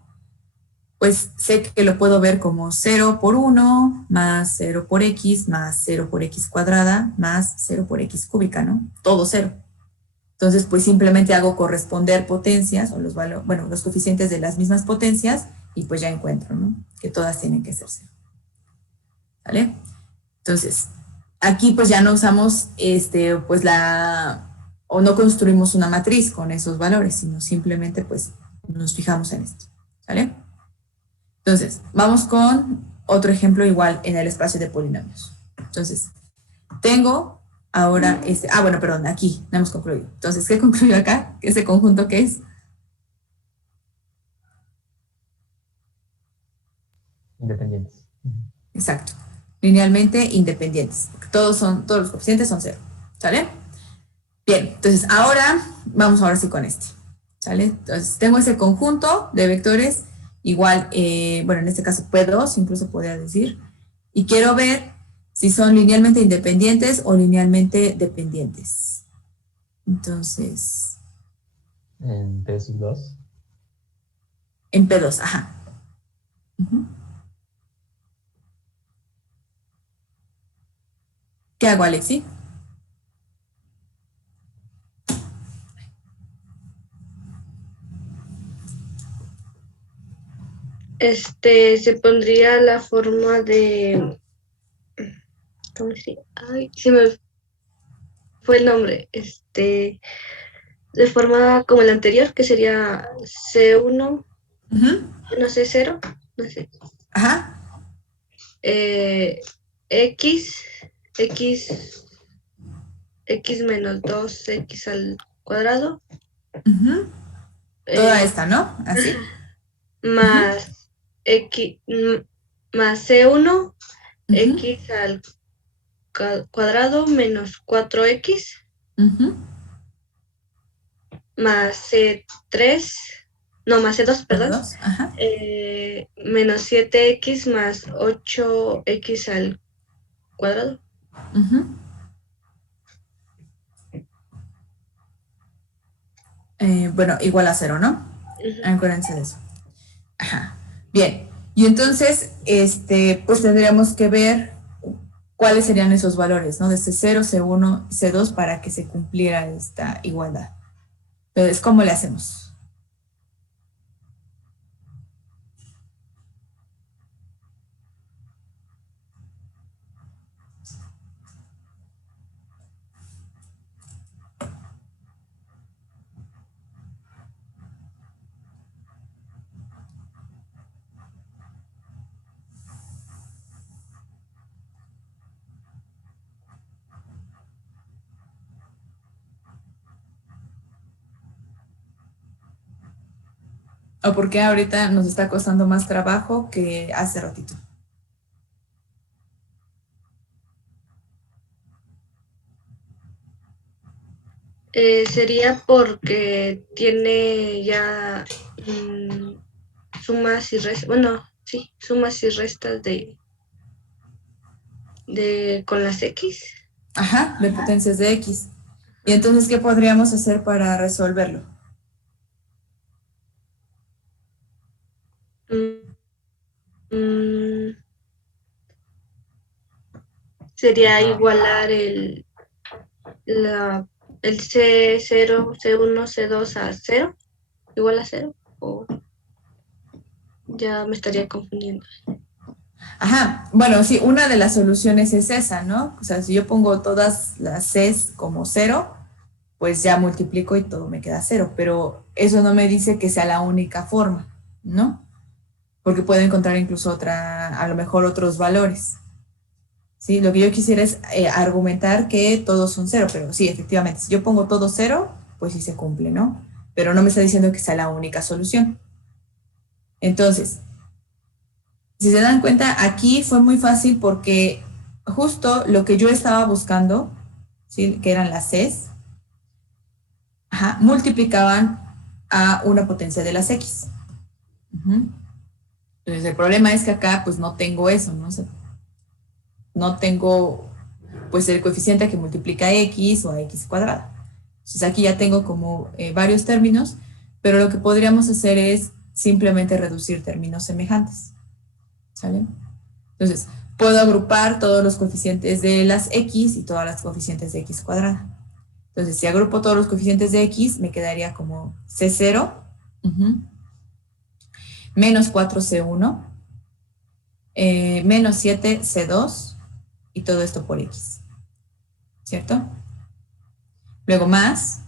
pues sé que lo puedo ver como 0 por 1, más 0 por X, más 0 por X cuadrada, más 0 por X cúbica, ¿no? Todo 0. Entonces, pues simplemente hago corresponder potencias o los coeficientes de las mismas potencias y pues ya encuentro, ¿no? Que todas tienen que ser 0. ¿Vale? Entonces, aquí pues ya no usamos pues o no construimos una matriz con esos valores, sino simplemente pues Nos fijamos en esto, ¿sale? Entonces, vamos con otro ejemplo igual en el espacio de polinomios. Entonces, tengo ahora bueno, perdón, aquí no hemos concluido. Entonces, ¿qué concluyo acá? ¿Ese conjunto qué es? Independientes. Exacto. Linealmente independientes. Todos los coeficientes son cero. ¿Sale? Bien, entonces ahora vamos ahora sí con este. ¿Sale? Entonces tengo ese conjunto de vectores igual, bueno, en este caso P2, incluso podría decir, y quiero ver si son linealmente independientes o linealmente dependientes. Entonces, En P sub 2. en P2, ajá. ¿Qué hago, Alexi? Se pondría la forma de, ¿cómo se llama? Ay, se me fue el nombre, de forma como el anterior, que sería C1, no sé, 0, no sé, Ajá. X menos 2X al cuadrado, Toda esta, ¿no? Así. más X, más C1, X al cuadrado menos 4X, más C3, no, más C2, perdón, P2, ajá. menos 7X más 8X al cuadrado. Bueno, igual a 0, ¿no? Acuérdense de eso. Ajá. Bien. Y entonces, pues tendríamos que ver cuáles serían esos valores, ¿no? Desde 0, C1 y C2 para que se cumpliera esta igualdad. Entonces, ¿cómo le hacemos? ¿O por qué ahorita nos está costando más trabajo que hace ratito? Sería porque tiene ya sumas y restas, bueno, sí, sumas y restas de con las X. Ajá, de potencias de X. ¿Y entonces qué podríamos hacer para resolverlo? Sería igualar el C0, C1, C2 a 0, igual a 0, o ya me estaría confundiendo. Ajá, bueno, sí, una de las soluciones es esa, ¿no? O sea, si yo pongo todas las Cs como 0, pues ya multiplico y todo me queda 0, pero eso no me dice que sea la única forma, ¿no? Porque puedo encontrar incluso a lo mejor otros valores. ¿Sí? Lo que yo quisiera es argumentar que todos son 0, pero sí, efectivamente, si yo pongo todo 0, pues sí se cumple, ¿no? Pero no me está diciendo que sea la única solución. Entonces, si se dan cuenta, aquí fue muy fácil porque justo lo que yo estaba buscando, ¿sí? Que eran las Cs, multiplicaban a una potencia de las X. Entonces, el problema es que acá pues no tengo eso, ¿no? O sea, no tengo pues el coeficiente que multiplica X o a X cuadrada. Entonces aquí ya tengo como varios términos, pero lo que podríamos hacer es simplemente reducir términos semejantes. ¿Sale? Entonces, puedo agrupar todos los coeficientes de las X y todas las coeficientes de X cuadrada. Entonces, si agrupo todos los coeficientes de X, me quedaría como C0, menos 4C1, menos 7C2, y todo esto por X. ¿Cierto? Luego más,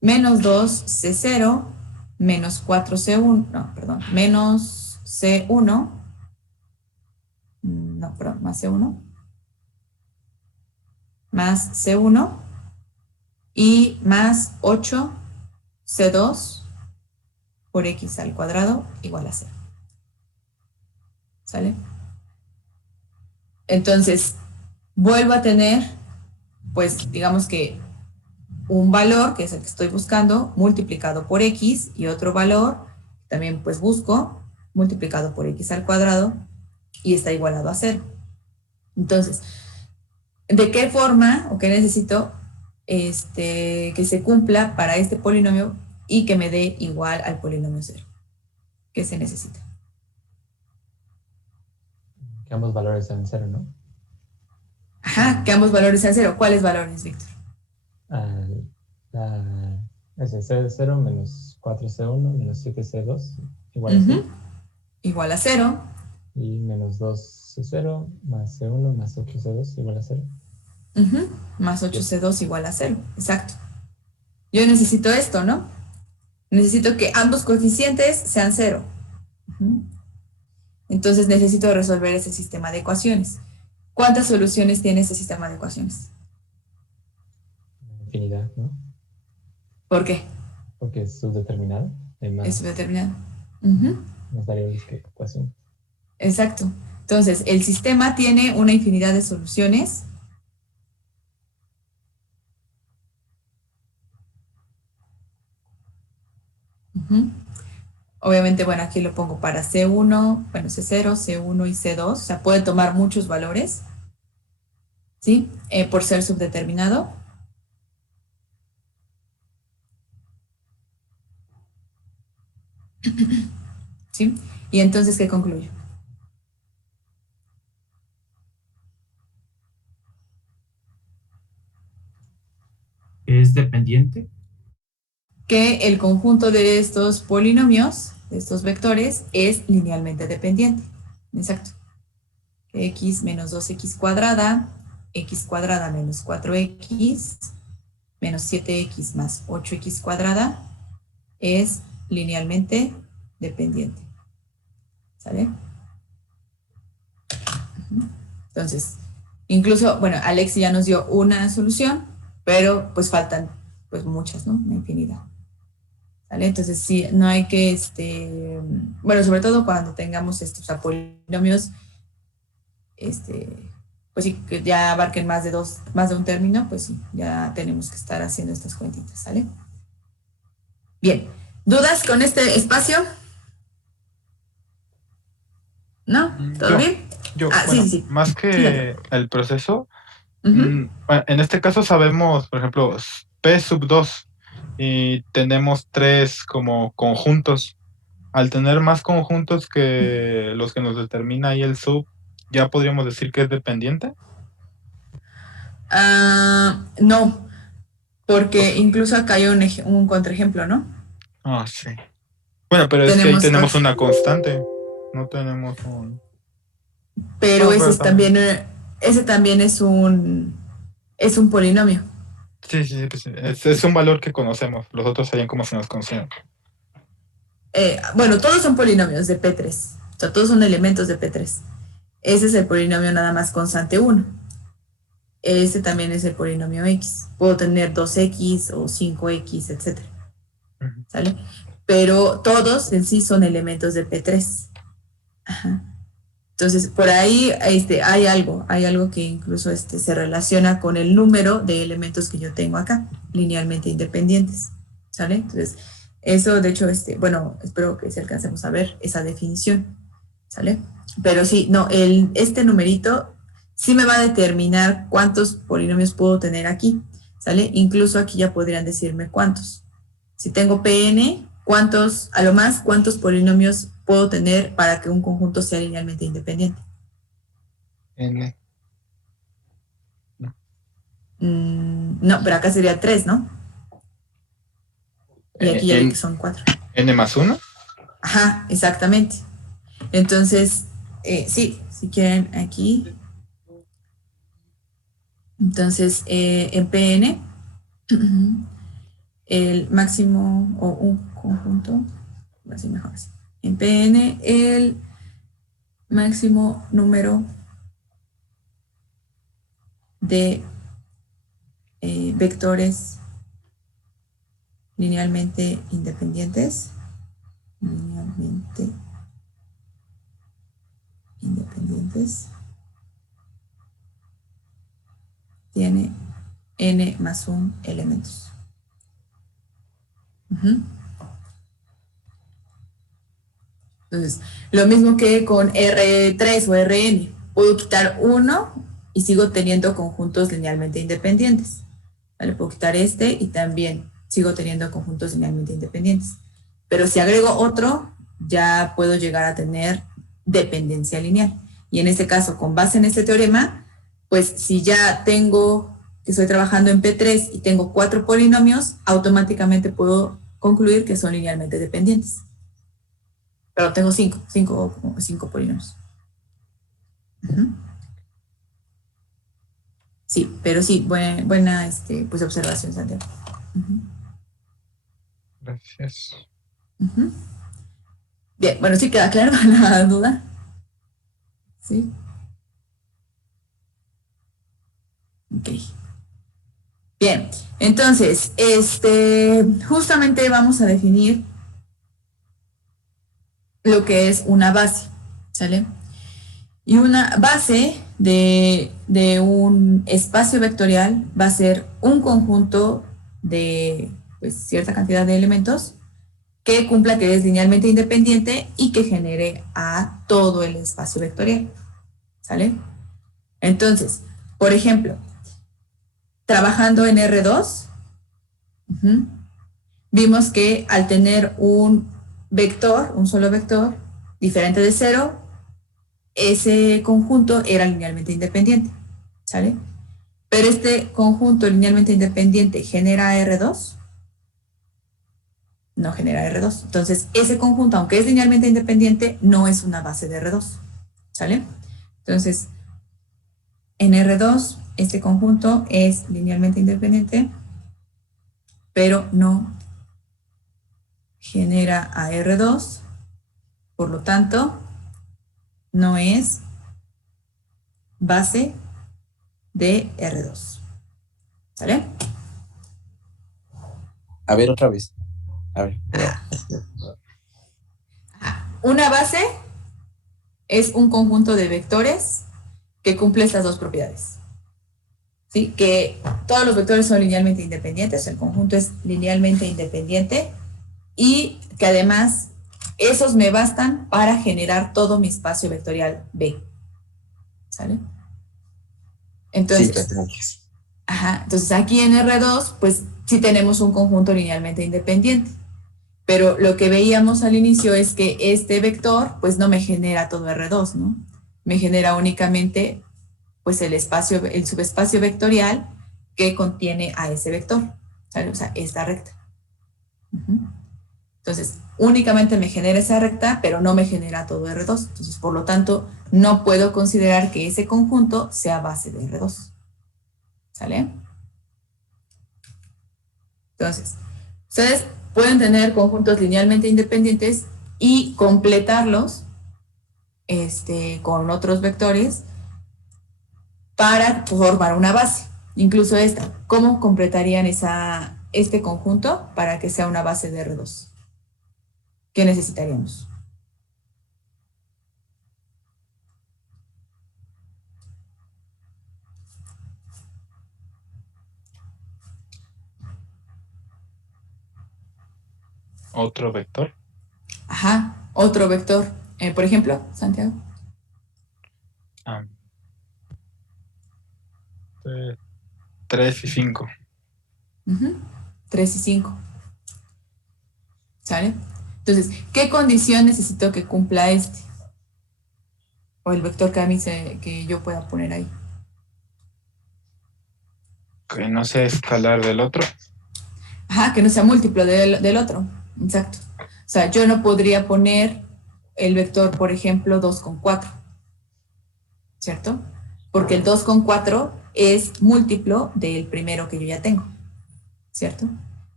menos 2C0, menos 4C1, no, perdón, menos C1, no, perdón, más C1, más C1 y más 8C2 por X al cuadrado igual a 0. ¿Sale? Entonces, vuelvo a tener, pues, digamos que un valor, que es el que estoy buscando, multiplicado por X, y otro valor, también pues busco, multiplicado por X al cuadrado, y está igualado a 0. Entonces, ¿de qué forma o qué necesito que se cumpla para este polinomio y que me dé igual al polinomio 0? ¿Qué se necesita? Que ambos valores sean 0, ¿no? Ajá, que ambos valores sean 0. ¿Cuáles valores, Víctor? Ese C0 menos 4C1 menos 7C2 igual a 0. Igual a 0. Y menos 2C0 más C1 más 8C2 igual a 0. Más 8C2 igual a 0. Exacto. Yo necesito esto, ¿no? Necesito que ambos coeficientes sean 0. Entonces necesito resolver ese sistema de ecuaciones. ¿Cuántas soluciones tiene ese sistema de ecuaciones? Infinidad, ¿no? ¿Por qué? Porque es subdeterminado. Es subdeterminado. Más variables que ecuación. Exacto. Entonces, el sistema tiene una infinidad de soluciones. Obviamente, bueno, aquí lo pongo para C1, bueno, C0, C1 y C2. O sea, puede tomar muchos valores, ¿sí? Por ser subdeterminado. ¿Sí? Y entonces, ¿qué concluyo? ¿Es dependiente? Que el conjunto de estos polinomios, de estos vectores, es linealmente dependiente. Exacto. X menos 2x cuadrada menos 4x, menos 7x más 8x cuadrada, es linealmente dependiente. ¿Sale? Entonces, incluso, bueno, Alex ya nos dio una solución, pero pues faltan pues muchas, ¿no? Una infinidad. ¿Vale? Entonces, sí, no hay que, bueno, sobre todo cuando tengamos estos polinomios, pues sí, que ya abarquen más de un término, pues sí, ya tenemos que estar haciendo estas cuentitas, ¿sale? Bien, ¿dudas con este espacio? ¿No? ¿Todo bien? Bueno, sí. más que Fíjate. el proceso, en este caso sabemos, por ejemplo, P sub 2 y tenemos 3 como conjuntos. Al tener más conjuntos que los que nos determina ahí el sub, ¿ya podríamos decir que es dependiente? No, porque incluso acá hay un contraejemplo, ¿no? Sí. Bueno, pero es que ahí tenemos 8. una constante. No tenemos un... Pero No, ese también es un polinomio. Sí, pues, es un valor que conocemos. Los otros sabían cómo se nos conocían. Bueno, todos son polinomios de P3. O sea, todos son elementos de P3. Ese es el polinomio nada más constante 1. Ese también es el polinomio X. Puedo tener 2X o 5X, etc. ¿Sale? Pero todos en sí son elementos de P3. Ajá. Entonces, por ahí hay algo que incluso se relaciona con el número de elementos que yo tengo acá, linealmente independientes, ¿sale? Entonces, eso, de hecho, bueno, espero que si alcancemos a ver esa definición, ¿sale? Pero sí, no, este numerito sí me va a determinar cuántos polinomios puedo tener aquí, ¿sale? Incluso aquí ya podrían decirme cuántos. Si tengo Pn, a lo más, ¿cuántos polinomios puedo tener para que un conjunto sea linealmente independiente? N. No, pero acá sería 3, ¿no? Y aquí ya vi que son 4. ¿N más 1? Ajá, exactamente. Entonces, sí, si quieren aquí. Entonces, en Pn, el máximo o un conjunto, así mejor así, en Pn el máximo número de vectores linealmente independientes, tiene n más 1 elementos. Entonces, lo mismo que con R3 o Rn, puedo quitar uno y sigo teniendo conjuntos linealmente independientes. ¿Vale? Puedo quitar este y también sigo teniendo conjuntos linealmente independientes. Pero si agrego otro, ya puedo llegar a tener dependencia lineal. Y en este caso, con base en este teorema, pues si ya tengo, que estoy trabajando en P3 y tengo 4 polinomios, automáticamente puedo concluir que son linealmente dependientes. Pero tengo 5 polinomios. Sí, pero sí, buena pues, observación, Santiago. Gracias. Bien, bueno, sí queda claro la duda. Sí. Ok. Bien, entonces, justamente vamos a definir lo que es una base, ¿sale? Y una base de un espacio vectorial va a ser un conjunto de pues, cierta cantidad de elementos que cumpla que es linealmente independiente y que genere a todo el espacio vectorial, ¿sale? Entonces, por ejemplo, trabajando en R2, vimos que al tener un vector, un solo vector, diferente de 0, ese conjunto era linealmente independiente, ¿sale? Pero este conjunto linealmente independiente genera R2, no genera R2. Entonces, ese conjunto, aunque es linealmente independiente, no es una base de R2, ¿sale? Entonces, en R2, este conjunto es linealmente independiente, pero no genera a R2, por lo tanto, no es base de R2, ¿sale? A ver, otra vez. A ver. Una base es un conjunto de vectores que cumple estas dos propiedades. ¿Sí? Que todos los vectores son linealmente independientes, el conjunto es linealmente independiente y que además esos me bastan para generar todo mi espacio vectorial B. ¿Sale? Entonces, sí, entonces aquí en R2, pues sí tenemos un conjunto linealmente independiente. Pero lo que veíamos al inicio es que este vector, pues no me genera todo R2, ¿no? Me genera únicamente, pues el subespacio vectorial que contiene a ese vector, ¿sale? O sea, esta recta. Entonces, únicamente me genera esa recta, pero no me genera todo R2. Entonces, por lo tanto, no puedo considerar que ese conjunto sea base de R2. ¿Sale? Entonces, ustedes pueden tener conjuntos linealmente independientes y completarlos con otros vectores para formar una base. Incluso esta. ¿Cómo completarían este conjunto para que sea una base de R2? ¿Qué necesitaríamos? Otro vector. Otro vector. Por ejemplo, Santiago. 3 y 5. 3 y 5. ¿Sale? Entonces, ¿qué condición necesito que cumpla este? O el vector que yo pueda poner ahí. Que no sea escalar del otro. Que no sea múltiplo del otro. Exacto. O sea, yo no podría poner el vector, por ejemplo, 2 con 4. ¿Cierto? Porque el 2 con 4 es múltiplo del primero que yo ya tengo. ¿Cierto?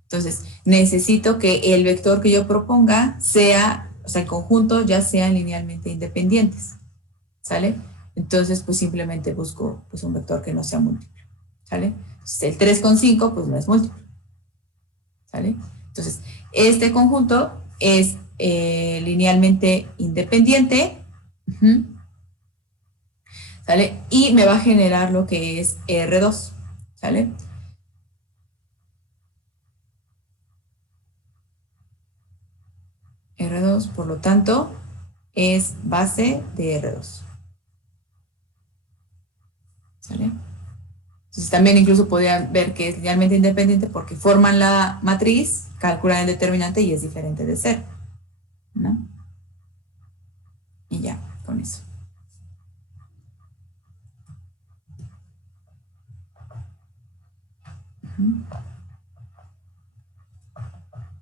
Entonces, necesito que el vector que yo proponga sea, o sea, el conjunto ya sean linealmente independientes, ¿sale? Entonces, pues simplemente busco pues, un vector que no sea múltiplo, ¿sale? Entonces, el 3,5 pues no es múltiplo, ¿sale? Entonces, este conjunto es linealmente independiente, ¿sale? Y me va a generar lo que es R2, ¿sale? R2, por lo tanto, es base de R2. ¿Sale? Entonces también incluso podrían ver que es linealmente independiente porque forman la matriz, calculan el determinante y es diferente de 0, ¿no? Y ya, con eso.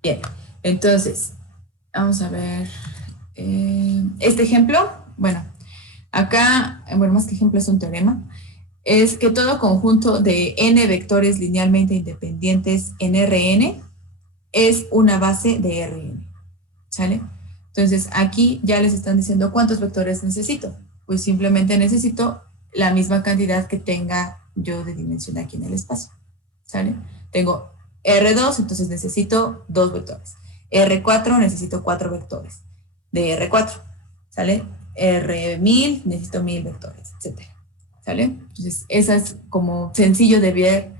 Bien, entonces, vamos a ver este ejemplo. Bueno, acá, bueno, más que ejemplo es un teorema. Es que todo conjunto de n vectores linealmente independientes en Rn es una base de Rn, ¿sale? Entonces, aquí ya les están diciendo cuántos vectores necesito. Pues simplemente necesito la misma cantidad que tenga yo de dimensión aquí en el espacio, ¿sale? Tengo R2, entonces necesito 2 vectores. R4 necesito 4 vectores de R4, ¿sale? R1000 necesito 1000 vectores, etcétera, ¿sale? Entonces, esa es como sencillo de ver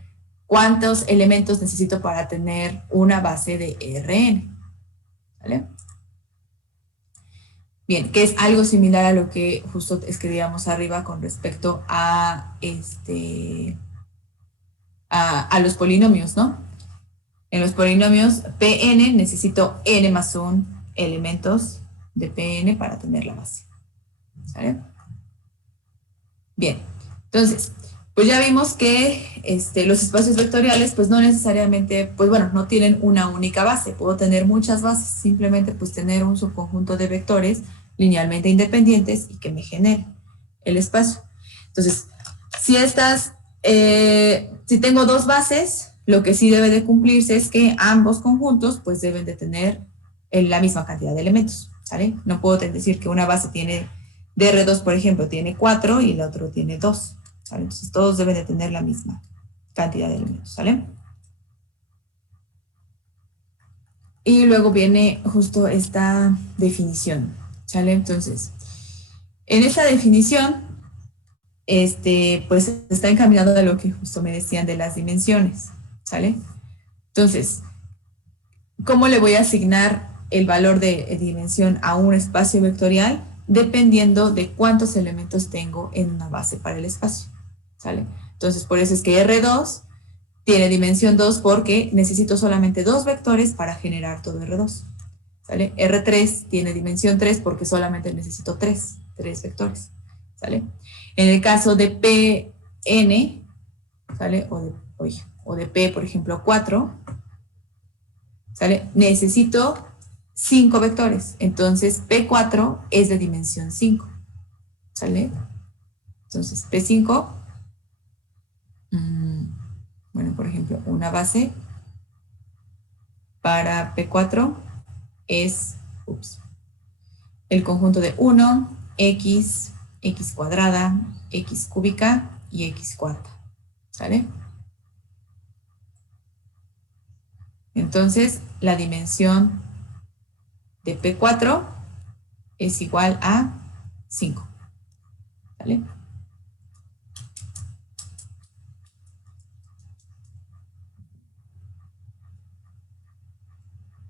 cuántos elementos necesito para tener una base de Rn, ¿vale? Bien, que es algo similar a lo que justo escribíamos arriba con respecto a, a los polinomios, ¿no? En los polinomios Pn necesito n más 1 elementos de Pn para tener la base, ¿sale? Bien, entonces, pues ya vimos que los espacios vectoriales pues no necesariamente, pues bueno, no tienen una única base, puedo tener muchas bases, simplemente pues tener un subconjunto de vectores linealmente independientes y que me genere el espacio. Entonces, si tengo 2 bases, lo que sí debe de cumplirse es que ambos conjuntos pues deben de tener la misma cantidad de elementos, ¿sale? No puedo decir que una base tiene, de R2 por ejemplo, tiene 4 y el otro tiene 2, ¿sale? Entonces todos deben de tener la misma cantidad de elementos, ¿sale? Y luego viene justo esta definición, ¿sale? Entonces, en esta definición, pues está encaminado a lo que justo me decían de las dimensiones, ¿sale? Entonces, ¿cómo le voy a asignar el valor de dimensión a un espacio vectorial? Dependiendo de cuántos elementos tengo en una base para el espacio, ¿sale? Entonces, por eso es que R2 tiene dimensión 2 porque necesito solamente 2 vectores para generar todo R2, ¿sale? R3 tiene dimensión 3 porque solamente necesito 3 vectores, ¿sale? En el caso de Pn, ¿sale? O de P, por ejemplo, 4, ¿sale? Necesito 5 vectores, entonces P4 es de dimensión 5, ¿sale? Entonces P5, bueno, por ejemplo, una base para P4 es, el conjunto de 1, X, X cuadrada, X cúbica y X cuarta, ¿sale? Entonces, la dimensión de P4 es igual a 5, ¿vale?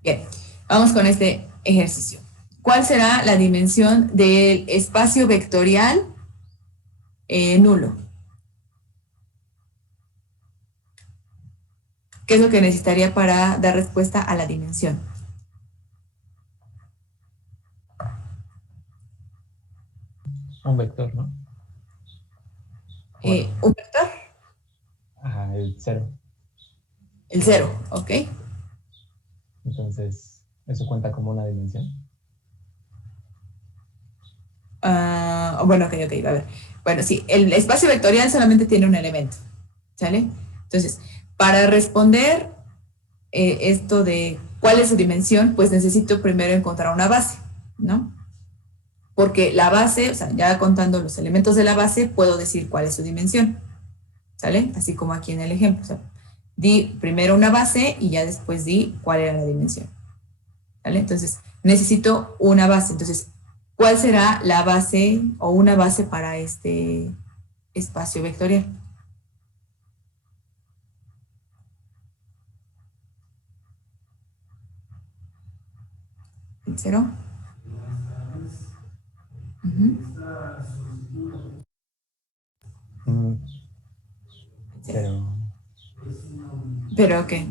Bien, vamos con este ejercicio. ¿Cuál será la dimensión del espacio vectorial nulo? ¿Qué es lo que necesitaría para dar respuesta a la dimensión? Un vector, ¿no? ¿Un vector? Ajá, el 0. El 0, ¿ok? Entonces, ¿eso cuenta como una dimensión? Bueno, ok, a ver. Bueno, sí, el espacio vectorial solamente tiene un elemento, ¿sale? Entonces, para responder esto de cuál es su dimensión, pues necesito primero encontrar una base, ¿no? Porque la base, o sea, ya contando los elementos de la base, puedo decir cuál es su dimensión, ¿sale? Así como aquí en el ejemplo, o sea, di primero una base y ya después di cuál era la dimensión, ¿vale? Entonces, necesito una base. Entonces, ¿cuál será la base o una base para este espacio vectorial? ¿El 0? Pero Pero, ¿qué?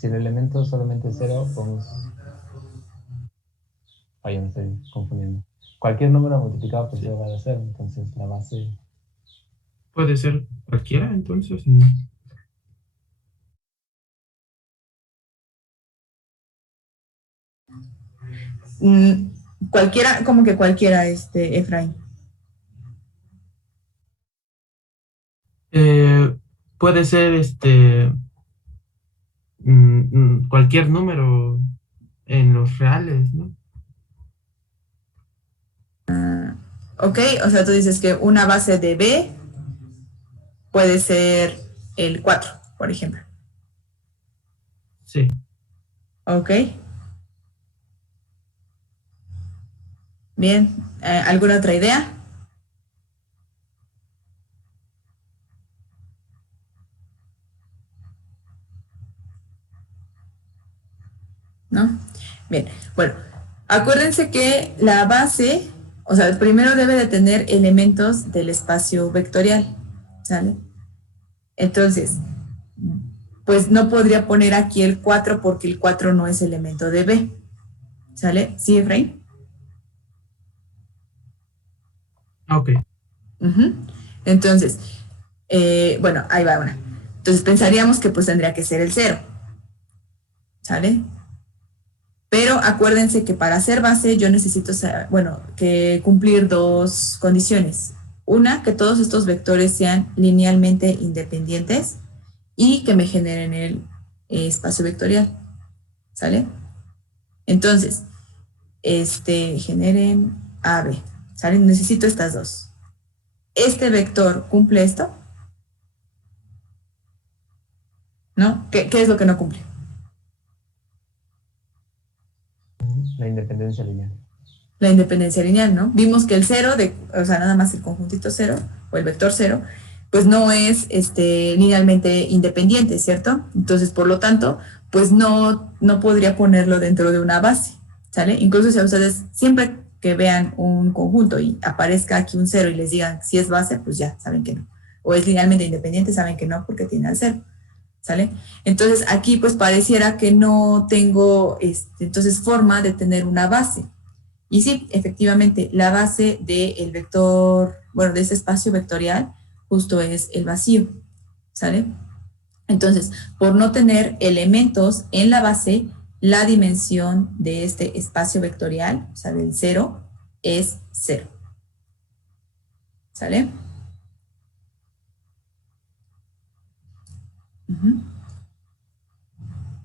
si el elemento solamente es 0, podemos... Oye, me estoy confundiendo. Cualquier número multiplicado por 0 va a dar 0, entonces la base... Puede ser cualquiera, entonces. Cualquiera, como que cualquiera, Efraín. Puede ser cualquier número en los reales, ¿no? Ok, o sea, tú dices que una base de B puede ser el 4, por ejemplo. Sí. Ok. Bien. ¿Alguna otra idea? ¿No? Bien. Bueno, acuérdense que la base, o sea, primero debe de tener elementos del espacio vectorial, ¿sale? Entonces, pues no podría poner aquí el 4 porque el 4 no es elemento de B, ¿sale? ¿Sí, Efraín? Ok. Entonces, bueno, ahí va una. Entonces pensaríamos que pues tendría que ser el 0, ¿sale? Pero acuérdense que para hacer base yo necesito, bueno, que cumplir dos condiciones. Una, que todos estos vectores sean linealmente independientes y que me generen el espacio vectorial, ¿sale? Entonces, generen AB, ¿sale? Necesito estas dos. ¿Este vector cumple esto? ¿No? ¿Qué es lo que no cumple? La independencia lineal. La independencia lineal, ¿no? Vimos que el 0, o sea, nada más el conjuntito 0, o el vector 0, pues no es linealmente independiente, ¿cierto? Entonces, por lo tanto, pues no podría ponerlo dentro de una base, ¿sale? Incluso si a ustedes siempre que vean un conjunto y aparezca aquí un 0 y les digan si es base, pues ya saben que no. O es linealmente independiente, saben que no porque tiene al 0, ¿sale? Entonces, aquí pues pareciera que no tengo, entonces, forma de tener una base. Y sí, efectivamente, la base del vector, bueno, de ese espacio vectorial, justo es el vacío, ¿sale? Entonces, por no tener elementos en la base, la dimensión de este espacio vectorial, o sea, del 0, es 0. ¿Sale?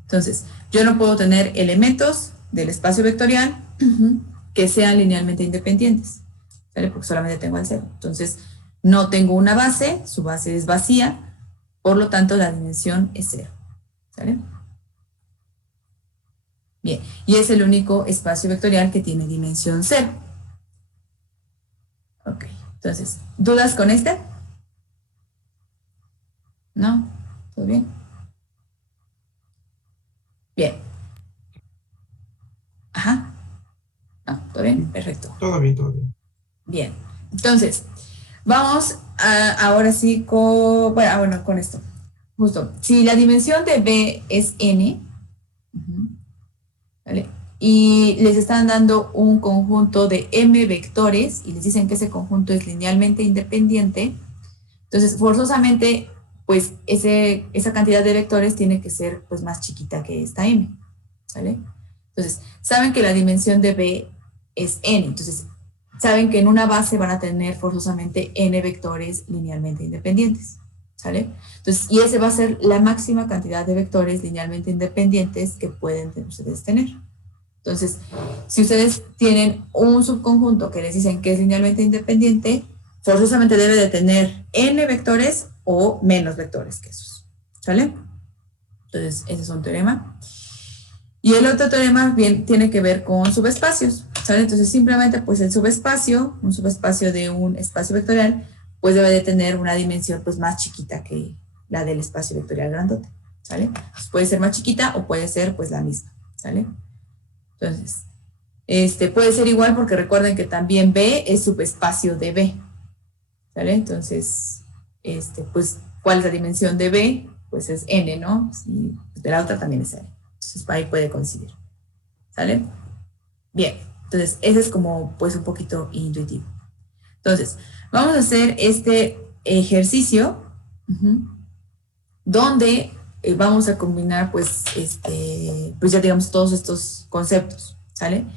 Entonces, yo no puedo tener elementos del espacio vectorial que sean linealmente independientes, ¿sale? Porque solamente tengo el 0. Entonces, no tengo una base, su base es vacía, por lo tanto, la dimensión es 0, ¿sale? Bien, y es el único espacio vectorial que tiene dimensión 0. Ok, entonces, ¿dudas con este? ¿No? ¿Todo bien? Bien. Ajá. No, ¿todo bien? Perfecto. Todo bien, todo bien. Bien, entonces, vamos ahora sí con, con esto. Justo, si la dimensión de B es n, ¿vale? Y les están dando un conjunto de m vectores y les dicen que ese conjunto es linealmente independiente, entonces forzosamente, pues esa cantidad de vectores tiene que ser pues más chiquita que esta m, ¿vale? Entonces, saben que la dimensión de B es n, entonces saben que en una base van a tener forzosamente n vectores linealmente independientes, ¿sale? Entonces, y ese va a ser la máxima cantidad de vectores linealmente independientes que pueden ustedes tener. Entonces, si ustedes tienen un subconjunto que les dicen que es linealmente independiente, forzosamente debe de tener n vectores o menos vectores que esos, ¿sale? Entonces, ese es un teorema. Y el otro teorema bien tiene que ver con subespacios, ¿sale? Entonces, simplemente, pues el subespacio, un subespacio de un espacio vectorial, pues debe de tener una dimensión pues más chiquita que la del espacio vectorial grandote, ¿sale? Entonces, puede ser más chiquita o puede ser pues la misma, ¿sale? Entonces, puede ser igual porque recuerden que también B es subespacio de B, ¿sale? Entonces, pues, ¿cuál es la dimensión de B? Pues es N, ¿no? Y de la otra también es N. Entonces, ahí puede coincidir, ¿sale? Bien, entonces, ese es como, pues, un poquito intuitivo. Entonces, vamos a hacer este ejercicio donde vamos a combinar, pues, pues ya digamos todos estos conceptos, ¿sale?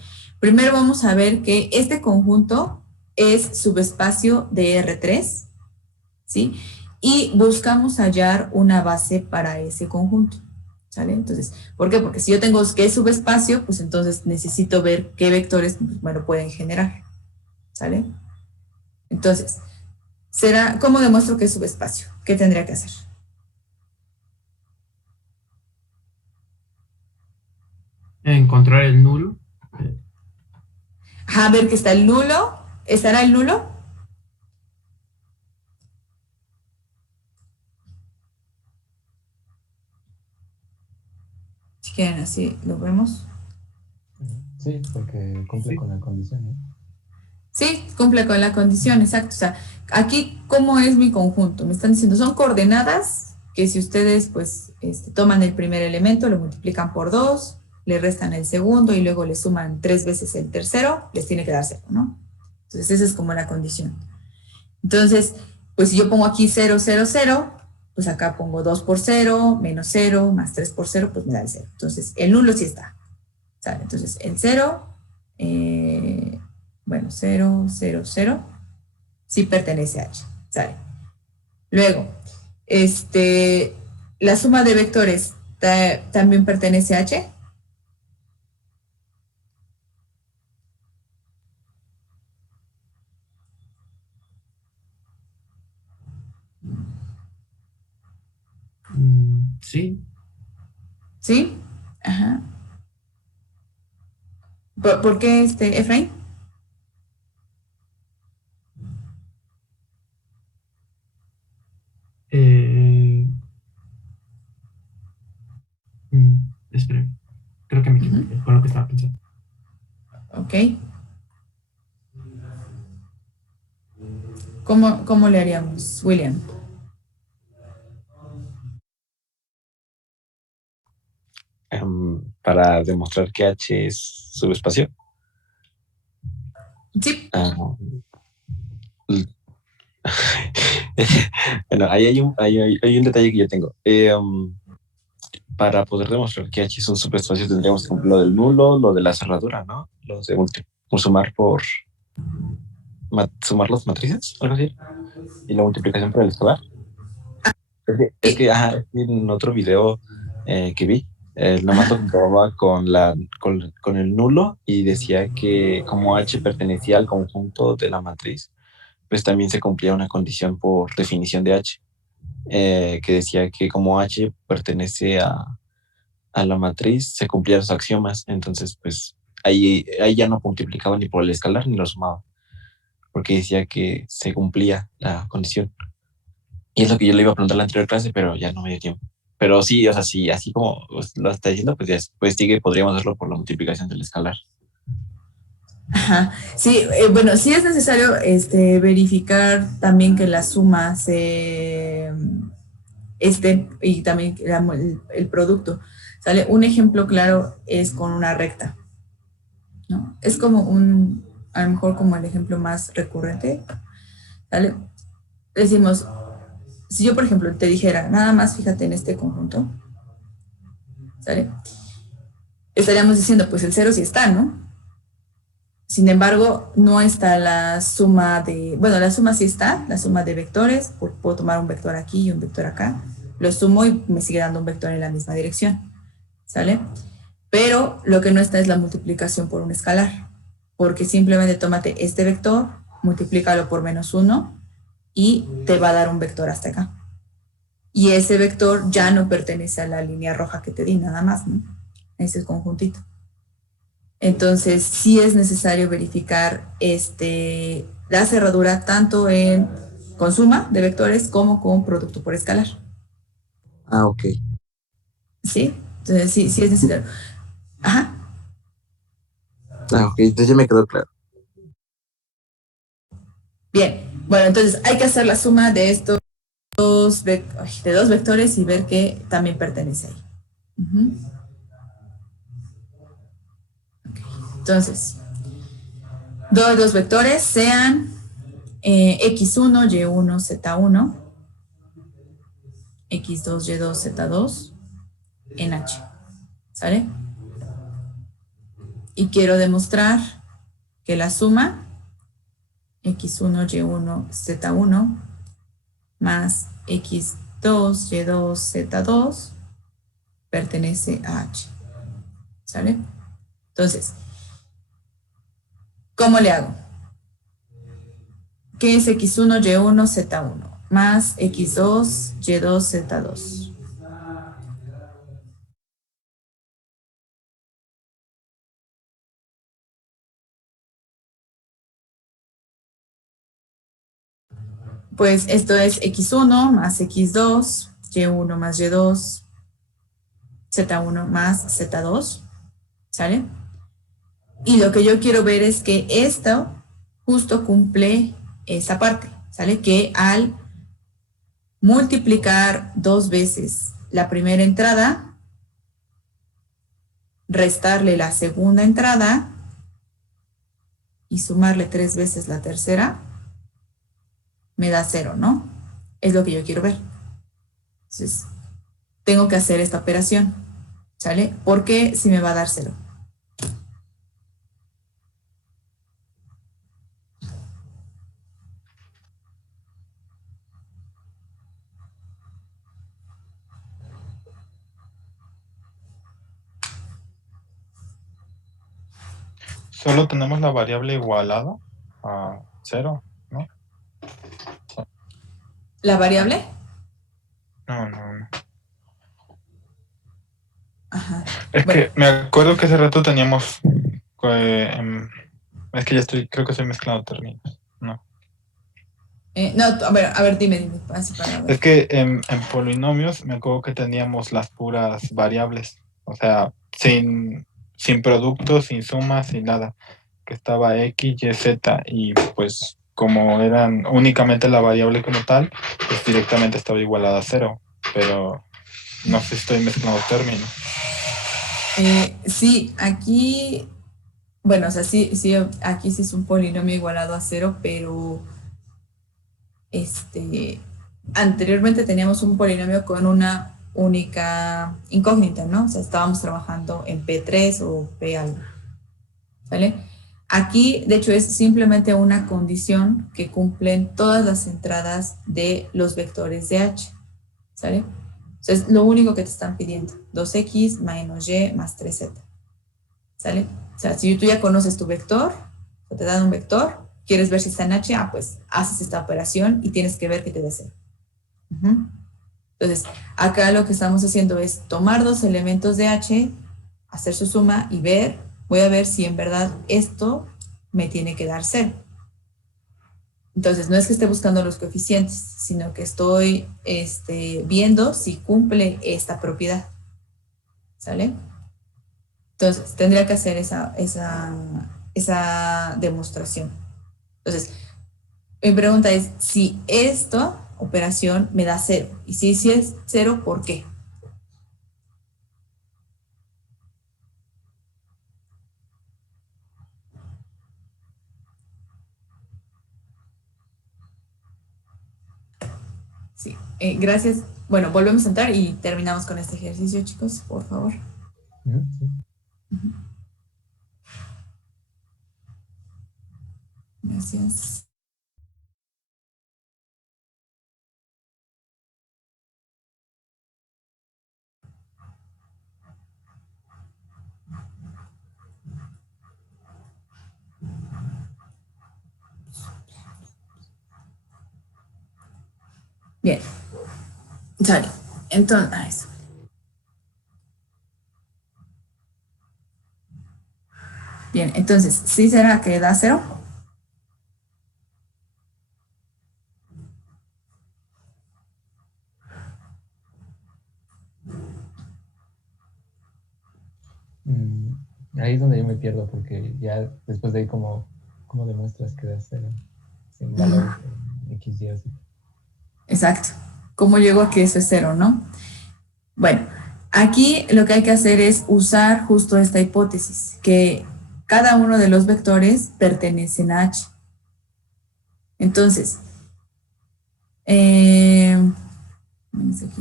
Primero vamos a ver que este conjunto es subespacio de R3, ¿sí? Y buscamos hallar una base para ese conjunto, ¿sale? Entonces, ¿por qué? Porque si yo tengo que es subespacio, pues entonces necesito ver qué vectores me lo pueden generar, ¿sale? Entonces, ¿cómo demuestro que es subespacio? ¿Qué tendría que hacer? Encontrar el nulo. A ver que está el nulo. ¿Estará el nulo? Si quieren así lo vemos. Sí, porque cumple con la condición, ¿no? Sí, cumple con la condición, exacto. O sea, aquí, ¿cómo es mi conjunto? Me están diciendo, son coordenadas que si ustedes, pues, toman el primer elemento, lo multiplican por 2, le restan el segundo y luego le suman 3 veces el tercero, les tiene que dar 0, ¿no? Entonces, esa es como la condición. Entonces, pues si yo pongo aquí 0, 0, 0, pues acá pongo 2 por 0, menos 0, más 3 por 0, pues me da el 0. Entonces, el nulo sí está, ¿sale? Entonces, el 0, bueno, 0, 0, 0, sí pertenece a H, ¿sale? Luego, la suma de vectores también pertenece a H. Sí. ¿Sí? Ajá. ¿Por qué, Efraín? Espera, creo que me equivoqué con lo que estaba pensando. Ok. ¿Cómo le haríamos, William? Para demostrar que H es subespacio. Sí. Bueno, ahí hay un detalle que yo tengo. Para poder demostrar que H es un subespacio tendríamos que cumplir lo del nulo, lo de la cerradura, ¿no? Lo de sumar por sumar las matrices, algo así, y la multiplicación por el escalar. Es que en otro video que vi, nomás lo comprobaba con el nulo y decía que como H pertenecía al conjunto de la matriz, pues también se cumplía una condición por definición de H, que decía que como H pertenece a la matriz, se cumplían los axiomas. Entonces, pues ahí ya no multiplicaba ni por el escalar ni lo sumaba, porque decía que se cumplía la condición. Y es lo que yo le iba a preguntar en la anterior clase, pero ya no me dio tiempo. Pero sí, o sea, sí, así como lo está diciendo, pues ya pues sigue, podríamos hacerlo por la multiplicación del escalar. Ajá. Sí, bueno, sí es necesario verificar también que la suma y también el producto, ¿sale? Un ejemplo claro es con una recta, ¿no? Es como a lo mejor como el ejemplo más recurrente, ¿sale? Decimos, si yo por ejemplo te dijera, nada más fíjate en este conjunto, ¿sale? Estaríamos diciendo, pues el 0 sí está, ¿no? Sin embargo, no está la suma de, bueno, la suma sí está, la suma de vectores, puedo tomar un vector aquí y un vector acá, lo sumo y me sigue dando un vector en la misma dirección, ¿sale? Pero lo que no está es la multiplicación por un escalar, porque simplemente tómate este vector, multiplícalo por -1 y te va a dar un vector hasta acá. Y ese vector ya no pertenece a la línea roja que te di, nada más, ¿no? Ese conjuntito. Entonces, sí es necesario verificar la cerradura tanto con suma de vectores como con producto por escalar. Ah, ok. ¿Sí? Entonces, sí es necesario. Ajá. Ah, ok, entonces ya me quedó claro. Bien. Bueno, entonces hay que hacer la suma de estos dos vectores y ver que también pertenece ahí. Uh-huh. Okay. Entonces, dos vectores sean x1, y1, z1, x2, y2, z2 en H. ¿Sale? Y quiero demostrar que la suma x1, y1, z1 más x2, y2, z2 pertenece a H. ¿Sale? Entonces, ¿cómo le hago? ¿Qué es x1, y1, z1 más x2, y2, z2? Pues esto es x1 más x2, y1 más y2, z1 más z2, ¿sale? Y lo que yo quiero ver es que esto justo cumple esa parte, ¿sale? Que al multiplicar 2 veces la primera entrada, restarle la segunda entrada y sumarle 3 veces la tercera, me da 0, ¿no? Es lo que yo quiero ver. Entonces, tengo que hacer esta operación, ¿sale? Porque si me va a dar 0. Solo tenemos la variable igualada a 0, ¿no? ¿La variable? No. Ajá. Es Bueno, que me acuerdo que hace rato teníamos... es que ya creo que estoy mezclando términos. No. no, a ver, dime, así para ver. Es que en polinomios me acuerdo que teníamos las puras variables. O sea, sin productos, sin sumas, sin nada. Que estaba X, Y, Z. Y pues como eran únicamente la variable como tal, pues directamente estaba igualada a 0. Pero no sé si estoy mezclando términos. Sí, aquí, bueno, o sea, sí, aquí sí es un polinomio igualado a 0, pero anteriormente teníamos un polinomio con una única incógnita, ¿no? O sea, estábamos trabajando en P3 o P algo, ¿sale? Aquí, de hecho, es simplemente una condición que cumplen todas las entradas de los vectores de H, ¿sale? Entonces, lo único que te están pidiendo, 2x menos y más 3z, ¿sale? O sea, si tú ya conoces tu vector, o te dan un vector, quieres ver si está en H, pues haces esta operación y tienes que ver que te dé 0. Entonces, acá lo que estamos haciendo es tomar dos elementos de H, hacer su suma y voy a ver si en verdad esto me tiene que dar 0. Entonces, no es que esté buscando los coeficientes, sino que estoy viendo si cumple esta propiedad. ¿Sale? Entonces, tendría que hacer esa demostración. Entonces, mi pregunta es si esta operación me da 0. Y si es 0, ¿por qué? Sí, gracias. Bueno, volvemos a entrar y terminamos con este ejercicio, chicos, por favor. Sí. Gracias. Bien. Sale. Entonces, eso. Bien, entonces, ¿sí será que da 0? Ahí es donde yo me pierdo, porque ya después de ahí, ¿cómo demuestras que da 0? Sin valores X, Y, Z. Exacto. ¿Cómo llego a que eso es 0, no? Bueno, aquí lo que hay que hacer es usar justo esta hipótesis, que cada uno de los vectores pertenecen a H. Entonces, aquí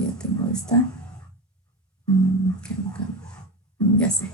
ya tengo esta. Ya sé.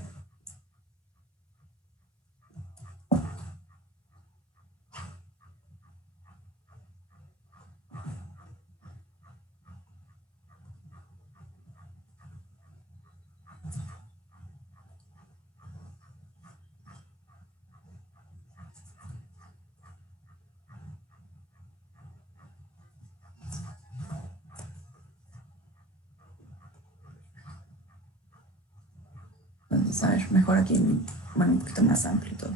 Entonces, a ver, mejor aquí, bueno, un poquito más amplio todo.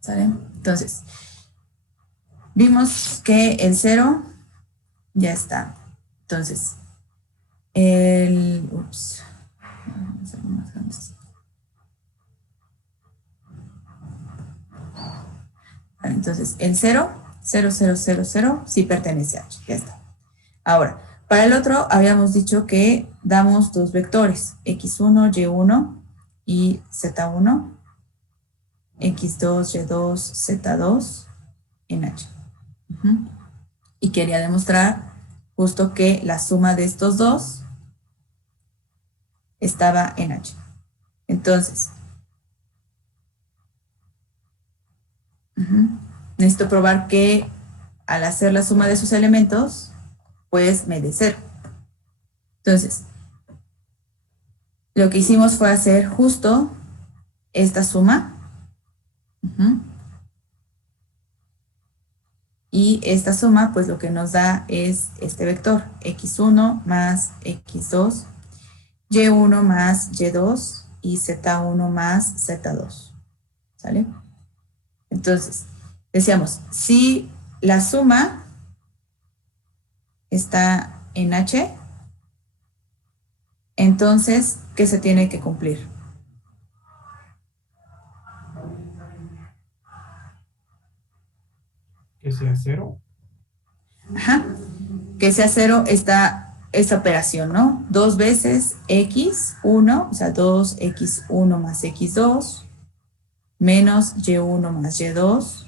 ¿Sale? Entonces, vimos que el 0 ya está. Entonces, ups, vamos a hacerlo más grande. Vale, entonces, el 0, 0, 0, 0, 0, sí pertenece a H, ya está. Ahora, para el otro habíamos dicho que damos dos vectores, x1, y1 y z1, x2, y2, z2 en H. Y quería demostrar justo que la suma de estos dos estaba en H. Entonces, necesito probar que al hacer la suma de sus elementos, pues me dé 0. Entonces, lo que hicimos fue hacer justo esta suma. Y esta suma, pues lo que nos da es este vector, x1 más x2, y1 más y2 y z1 más z2. ¿Sale? Entonces, decíamos, si la suma está en H, entonces, ¿qué se tiene que cumplir? Que sea 0. Ajá. Que sea 0 esta operación, ¿no? 2 veces x1, o sea, 2x1 más x2, menos y1 más y2,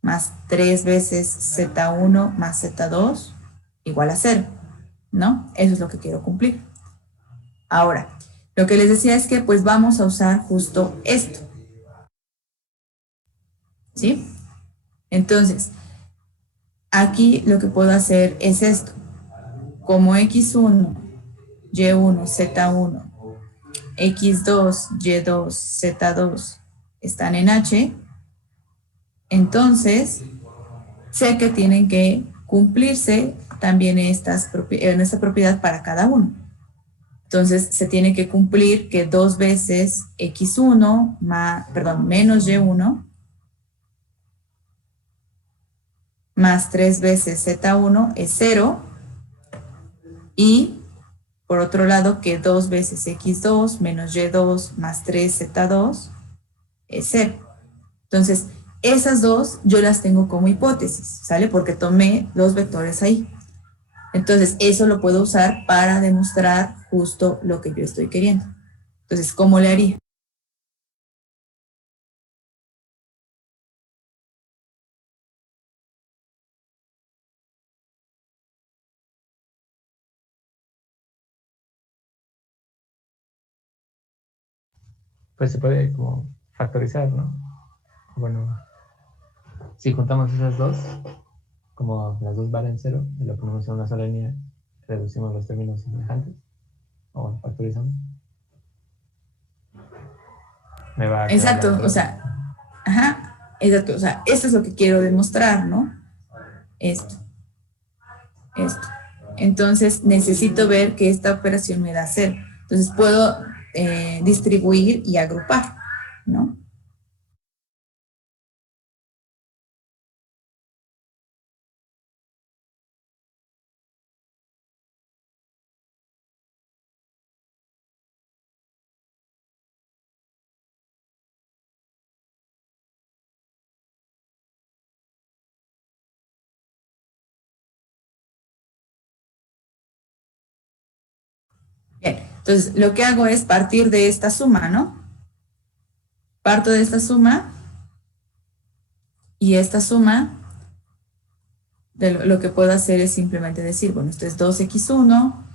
más 3 veces z1 más z2, igual a 0, ¿no? Eso es lo que quiero cumplir. Ahora, lo que les decía es que pues vamos a usar justo esto, ¿sí? Entonces, aquí lo que puedo hacer es esto. Como x1, y1, z1, x2, y2, z2 están en H, entonces sé que tienen que cumplirse también esta propiedad para cada uno. Entonces se tiene que cumplir que 2 veces x1 menos y1 más 3 veces z1 es 0 y por otro lado que 2 veces x2 menos y2 más 3z2 es 0. Entonces, esas dos yo las tengo como hipótesis, ¿sale? Porque tomé dos vectores ahí. Entonces, eso lo puedo usar para demostrar justo lo que yo estoy queriendo. Entonces, ¿cómo le haría? Pues se puede como factorizar, ¿no? Bueno, Si juntamos esas dos, como las dos valen 0, y lo ponemos en una sola línea, reducimos los términos semejantes, o bueno, factorizamos. Me va a quedar Exacto, la otra. o sea, ajá, exacto, o sea, esto es lo que quiero demostrar, ¿no? Esto. Entonces, necesito ver que esta operación me da 0. Entonces, puedo distribuir y agrupar, ¿no? Bien, entonces lo que hago es partir de esta suma, ¿no? Parto de esta suma y esta suma, lo que puedo hacer es simplemente decir, bueno, esto es 2x1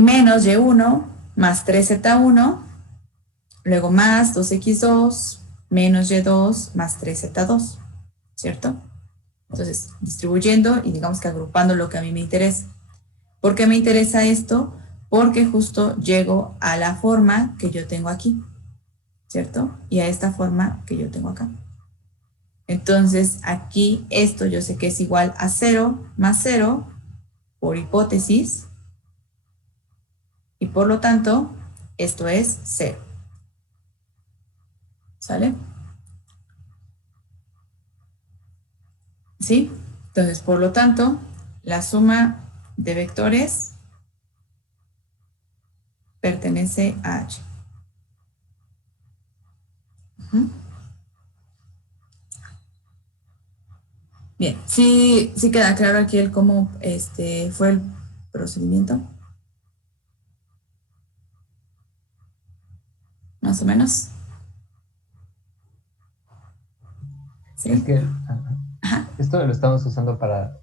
menos y1 más 3z1, luego más 2x2 menos y2 más 3z2, ¿cierto? Entonces, distribuyendo y digamos que agrupando lo que a mí me interesa. ¿Por qué me interesa esto? Porque justo llego a la forma que yo tengo aquí, ¿cierto? Y a esta forma que yo tengo acá. Entonces, aquí esto yo sé que es igual a 0 más 0 por hipótesis y por lo tanto, esto es 0. ¿Sale? ¿Sí? Entonces, por lo tanto, la suma de vectores pertenece a H. Bien, sí queda claro aquí el cómo fue el procedimiento. Más o menos. ¿Sí? Es que Ajá. esto lo estamos usando para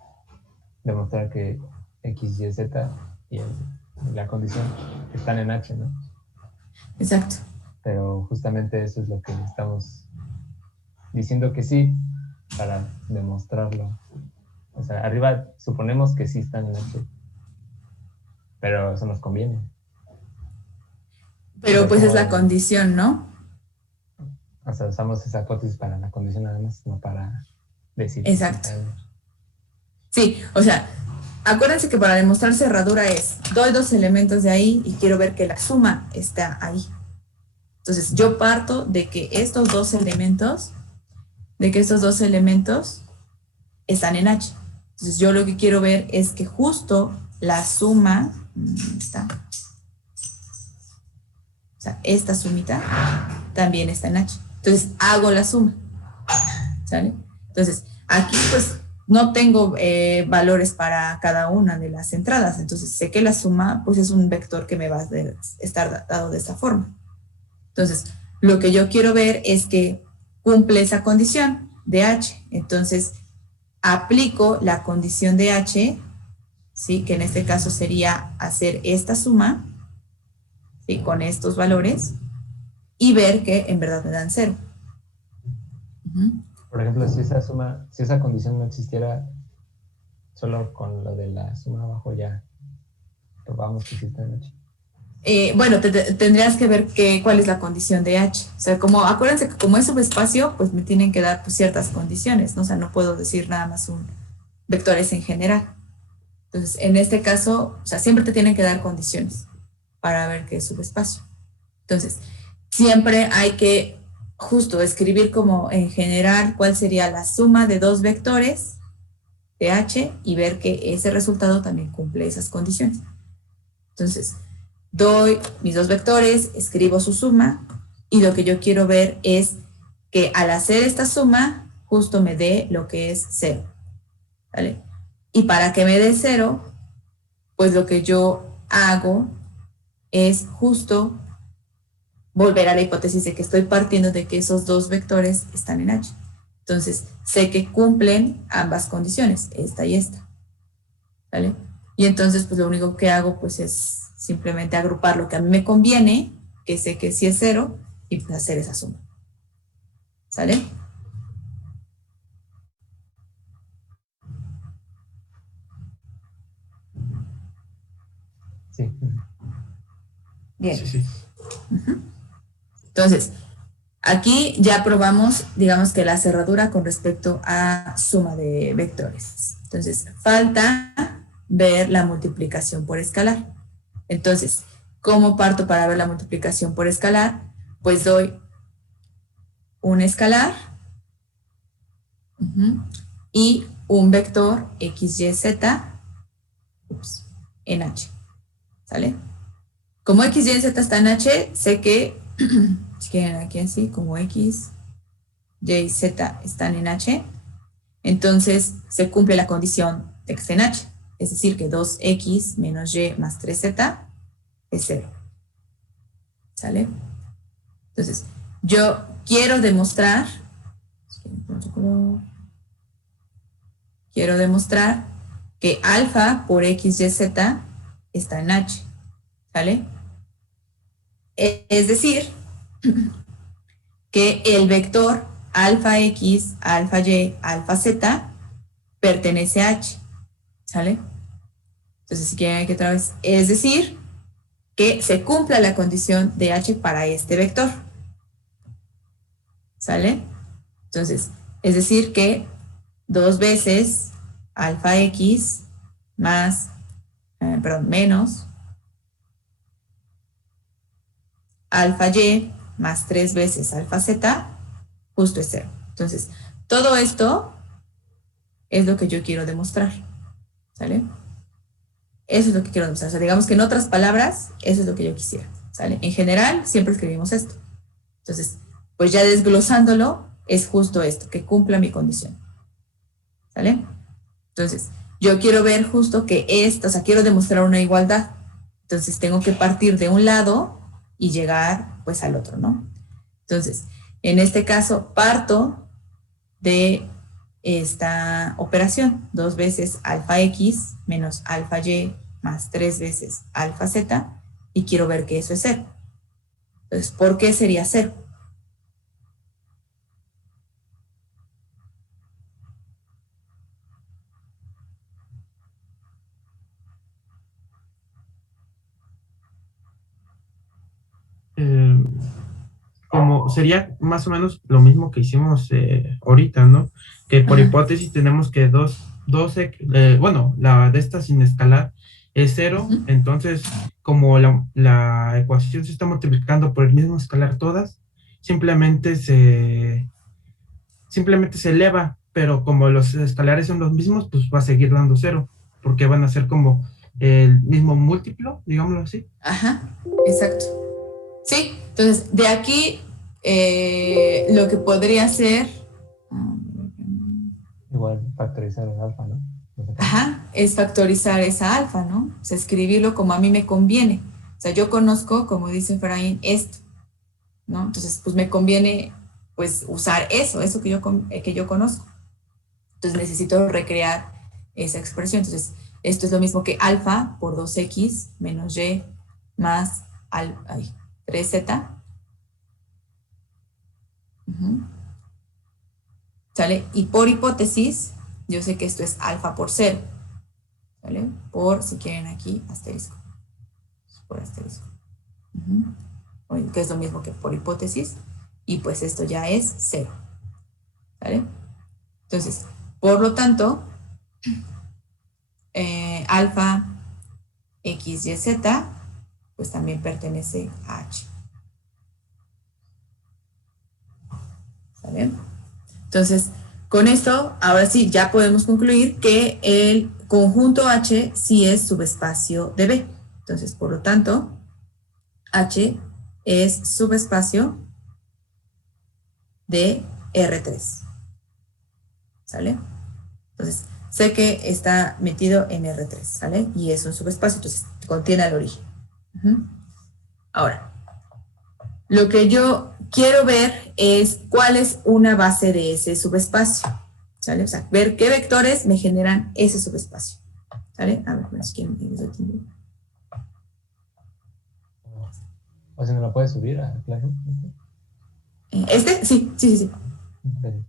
demostrar que X, Y, Z y la condición están en H, ¿no? Exacto. Pero justamente eso es lo que estamos diciendo que sí, para demostrarlo. O sea, arriba suponemos que sí están en H, pero eso nos conviene. Pero pues es la condición, ¿no? O sea, usamos esa hipótesis para la condición nada más, no para decir. Exacto. Sí, o sea, acuérdense que para demostrar cerradura es, doy dos elementos de ahí y quiero ver que la suma está ahí. Entonces, yo parto de que estos dos elementos están en H. Entonces, yo lo que quiero ver es que justo la suma, está. O sea, esta sumita también está en H. Entonces, hago la suma. ¿Sale? Entonces, aquí pues no tengo valores para cada una de las entradas. Entonces, sé que la suma pues es un vector que me va a estar dado de esta forma. Entonces, lo que yo quiero ver es que cumple esa condición de H. Entonces, aplico la condición de H, ¿sí? Que en este caso sería hacer esta suma, ¿sí? Con estos valores y ver que en verdad me dan 0. Por ejemplo, si esa condición no existiera, solo con lo de la suma abajo ya probamos que existe en H. Bueno, tendrías que ver cuál es la condición de H. O sea, acuérdense que como es subespacio, pues me tienen que dar pues, ciertas condiciones, ¿no? O sea, no puedo decir nada más vectores en general. Entonces, en este caso, o sea, siempre te tienen que dar condiciones para ver qué es subespacio. Entonces, siempre hay que justo escribir como en general cuál sería la suma de dos vectores de H y ver que ese resultado también cumple esas condiciones. Entonces, doy mis dos vectores, escribo su suma y lo que yo quiero ver es que al hacer esta suma justo me dé lo que es 0. ¿Vale? Y para que me dé 0, pues lo que yo hago es justo volver a la hipótesis de que estoy partiendo de que esos dos vectores están en H. Entonces, sé que cumplen ambas condiciones, esta y esta. ¿Vale? Y entonces, pues lo único que hago pues es simplemente agrupar lo que a mí me conviene, que sé que sí es 0, y pues hacer esa suma. ¿Sale? Sí. Bien. Sí, sí. Entonces, aquí ya probamos, digamos que la cerradura con respecto a suma de vectores. Entonces, falta ver la multiplicación por escalar. Entonces, ¿cómo parto para ver la multiplicación por escalar? Pues doy un escalar y un vector x, y, z en h. ¿Sale? Como x, y, z está en h, sé que, si quieren aquí así, como x, y, z están en h, entonces se cumple la condición de que esté en h. Es decir, que 2x menos y más 3z es 0. ¿Sale? Entonces, yo quiero demostrar que alfa por x, y, z está en h. ¿Sale? Es decir, que el vector alfa x, alfa y, alfa z pertenece a h. ¿Sale? Entonces, si quieren aquí otra vez, es decir, que se cumpla la condición de h para este vector. ¿Sale? Entonces, es decir que 2 veces alfa x más, menos alfa y más 3 veces alfa z justo es 0. Entonces, todo esto es lo que yo quiero demostrar. ¿Sale? Eso es lo que quiero demostrar. O sea, digamos que en otras palabras, eso es lo que yo quisiera. ¿Sale? En general, siempre escribimos esto. Entonces, pues ya desglosándolo, es justo esto, que cumpla mi condición. ¿Sale? Entonces, yo quiero ver justo que esto, o sea, quiero demostrar una igualdad. Entonces, tengo que partir de un lado y llegar, pues, al otro, ¿no? Entonces, en este caso, parto de esta operación, 2 veces alfa x menos alfa y más 3 veces alfa z, y quiero ver que eso es 0. Entonces, ¿por qué sería 0? Eh, Como sería más o menos lo mismo que hicimos ahorita, ¿no? Que por hipótesis tenemos que bueno, la de esta sin escalar es 0, entonces como la ecuación se está multiplicando por el mismo escalar todas, simplemente se eleva, pero como los escalares son los mismos, pues va a seguir dando 0, porque van a ser como el mismo múltiplo, digámoslo así. Ajá, exacto. Sí, entonces de aquí lo que podría ser, Igual factorizar el alfa, ¿no? ajá, es factorizar esa alfa, ¿no? O sea, escribirlo como a mí me conviene. O sea, yo conozco, como dice Efraín, esto, ¿no? Entonces, pues me conviene, pues, usar eso que yo conozco. Entonces, necesito recrear esa expresión. Entonces, esto es lo mismo que alfa por 2x menos y más 3z. ¿Sale? Y por hipótesis, yo sé que esto es alfa por 0. ¿Sale? Por, si quieren aquí, asterisco. Por asterisco. Que es lo mismo que por hipótesis. Y pues esto ya es 0. ¿Sale? Entonces, por lo tanto, alfa x, y, z, pues también pertenece a h. ¿Sale? Entonces, con esto, ahora sí, ya podemos concluir que el conjunto H sí es subespacio de B. Entonces, por lo tanto, H es subespacio de R3. ¿Sale? Entonces, sé que está metido en R3, ¿sale? Y es un subespacio, entonces contiene al origen. Ahora, lo que yo quiero ver es cuál es una base de ese subespacio, ¿sale? O sea, ver qué vectores me generan ese subespacio, ¿sale? A ver, si quieren, O si no lo puedes subir a clase. Sí. Okay.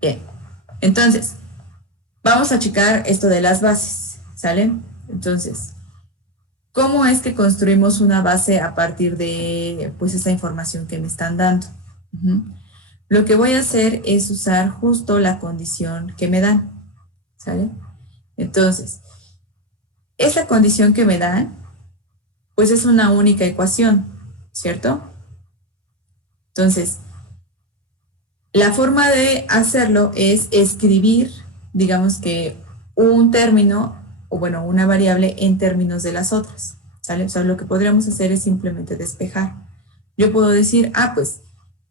Bien, entonces, vamos a checar esto de las bases. ¿Sale? Entonces, ¿cómo es que construimos una base a partir de, pues, esta información que me están dando? Lo que voy a hacer es usar justo la condición que me dan, ¿sale? Entonces, esa condición que me dan, pues es una única ecuación, ¿cierto? Entonces, la forma de hacerlo es escribir, digamos que un término, o bueno, una variable en términos de las otras, ¿sale? O sea, lo que podríamos hacer es simplemente despejar. Yo puedo decir, pues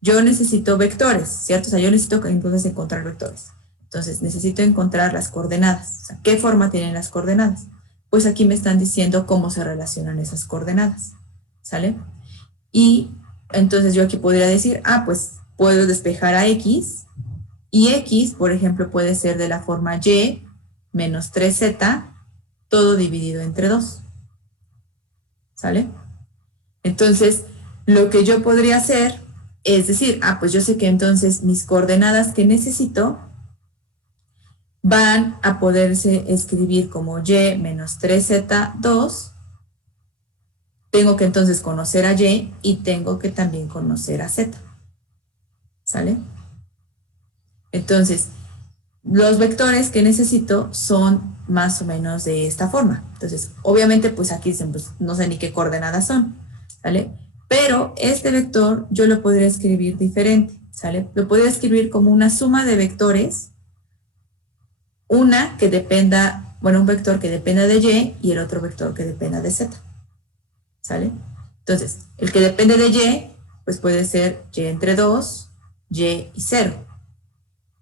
yo necesito vectores, ¿cierto? O sea, yo necesito entonces encontrar vectores. Entonces, necesito encontrar las coordenadas. O sea, ¿qué forma tienen las coordenadas? Pues aquí me están diciendo cómo se relacionan esas coordenadas, ¿sale? Y entonces yo aquí podría decir, pues puedo despejar a X, y X, por ejemplo, puede ser de la forma Y menos 3Z, todo dividido entre 2, ¿sale? Entonces, lo que yo podría hacer es decir, pues yo sé que entonces mis coordenadas que necesito van a poderse escribir como Y menos 3Z2. Tengo que entonces conocer a Y y tengo que también conocer a Z. ¿Sale? Entonces, los vectores que necesito son más o menos de esta forma. Entonces, obviamente, pues aquí dicen, pues no sé ni qué coordenadas son, ¿sale? Pero este vector yo lo podría escribir diferente, ¿sale? Lo podría escribir como una suma de vectores, una que dependa, bueno, un vector que dependa de Y y el otro vector que dependa de Z, ¿sale? Entonces, el que depende de Y, pues puede ser Y entre 2, Y y 0,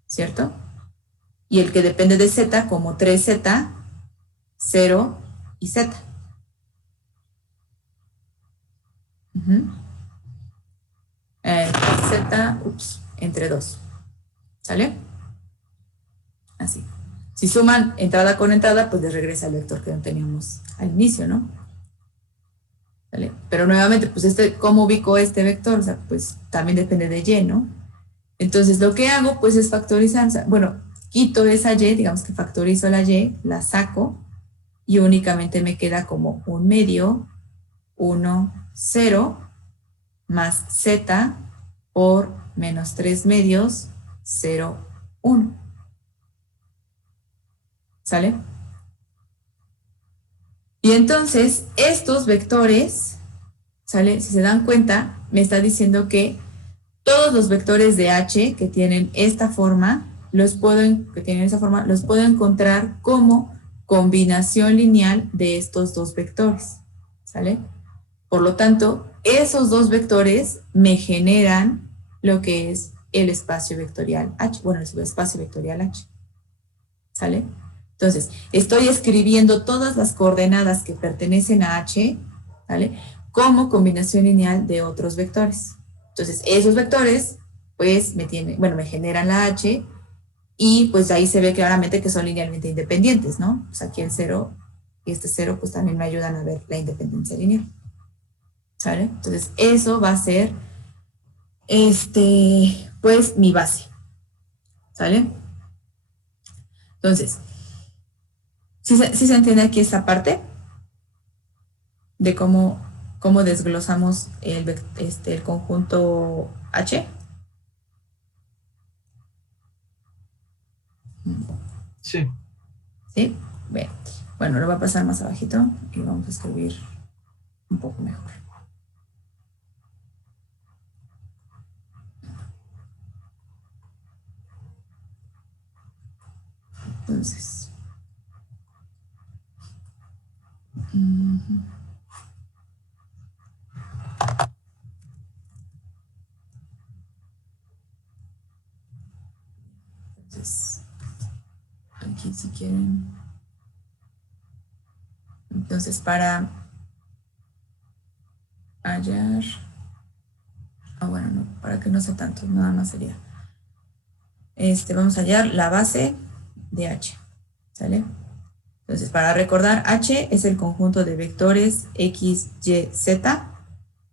¿cierto? Y el que depende de Z como 3Z, 0 y Z. Z, entre 2. ¿Sale? Así. Si suman entrada con entrada, pues les regresa el vector que no teníamos al inicio, ¿no? ¿Vale? Pero nuevamente, pues ¿cómo ubico este vector? O sea, pues también depende de Y, ¿no? Entonces, lo que hago, pues, es factorizar. O sea, bueno, quito esa Y, digamos que factorizo la Y, la saco, y únicamente me queda como 1 medio, 1, 0, más Z por menos 3 medios, 0, 1. ¿Sale? Y entonces, estos vectores, ¿sale? Si se dan cuenta, me está diciendo que todos los vectores de H que tienen esta forma, los puedo encontrar como combinación lineal de estos dos vectores, ¿sale? Por lo tanto, esos dos vectores me generan lo que es el espacio vectorial H, bueno, el subespacio vectorial H, ¿sale? Entonces, estoy escribiendo todas las coordenadas que pertenecen a H, ¿vale? Como combinación lineal de otros vectores. Entonces, esos vectores, pues, me generan la H, y pues ahí se ve claramente que son linealmente independientes, ¿no? Pues aquí el 0 y este 0, pues también me ayudan a ver la independencia lineal. ¿Sale? Entonces, eso va a ser, pues, mi base. ¿Sale? Entonces, ¿sí se entiende aquí esta parte? De cómo desglosamos el conjunto H. Sí. ¿Sí? Bien. Bueno, lo voy a pasar más abajito y vamos a escribir un poco mejor. Entonces. Entonces, aquí si quieren. Entonces, para hallar, bueno, no, para que no sea tanto, nada más sería, vamos a hallar la base de H, ¿sale? Entonces, para recordar, H es el conjunto de vectores X, Y, Z,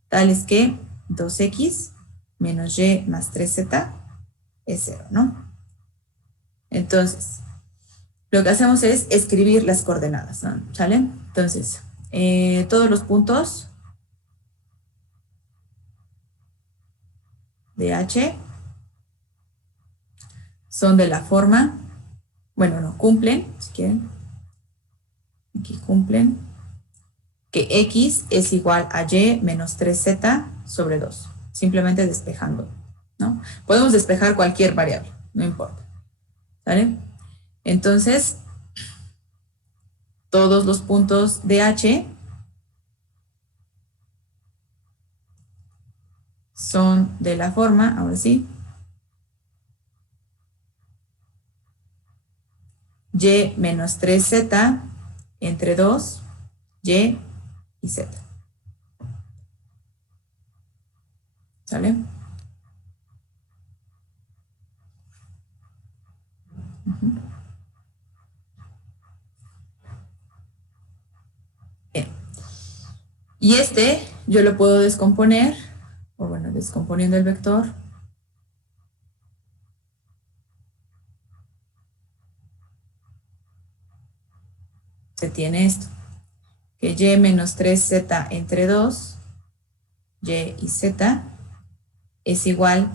tales que 2X menos Y más 3Z es 0, ¿no? Entonces, lo que hacemos es escribir las coordenadas, ¿no? ¿Sale? Entonces, todos los puntos de H son de la forma, bueno, no, cumplen, si quieren, aquí cumplen, que X es igual a Y menos 3Z sobre 2, simplemente despejando, ¿no? Podemos despejar cualquier variable, no importa, ¿vale? Entonces, todos los puntos de H son de la forma, ahora sí, Y menos 3Z entre 2, Y y Z. ¿Sale? Bien. Y este yo lo puedo descomponer, o bueno, descomponiendo el vector. Se tiene esto, que Y menos 3Z entre 2, Y y Z, es igual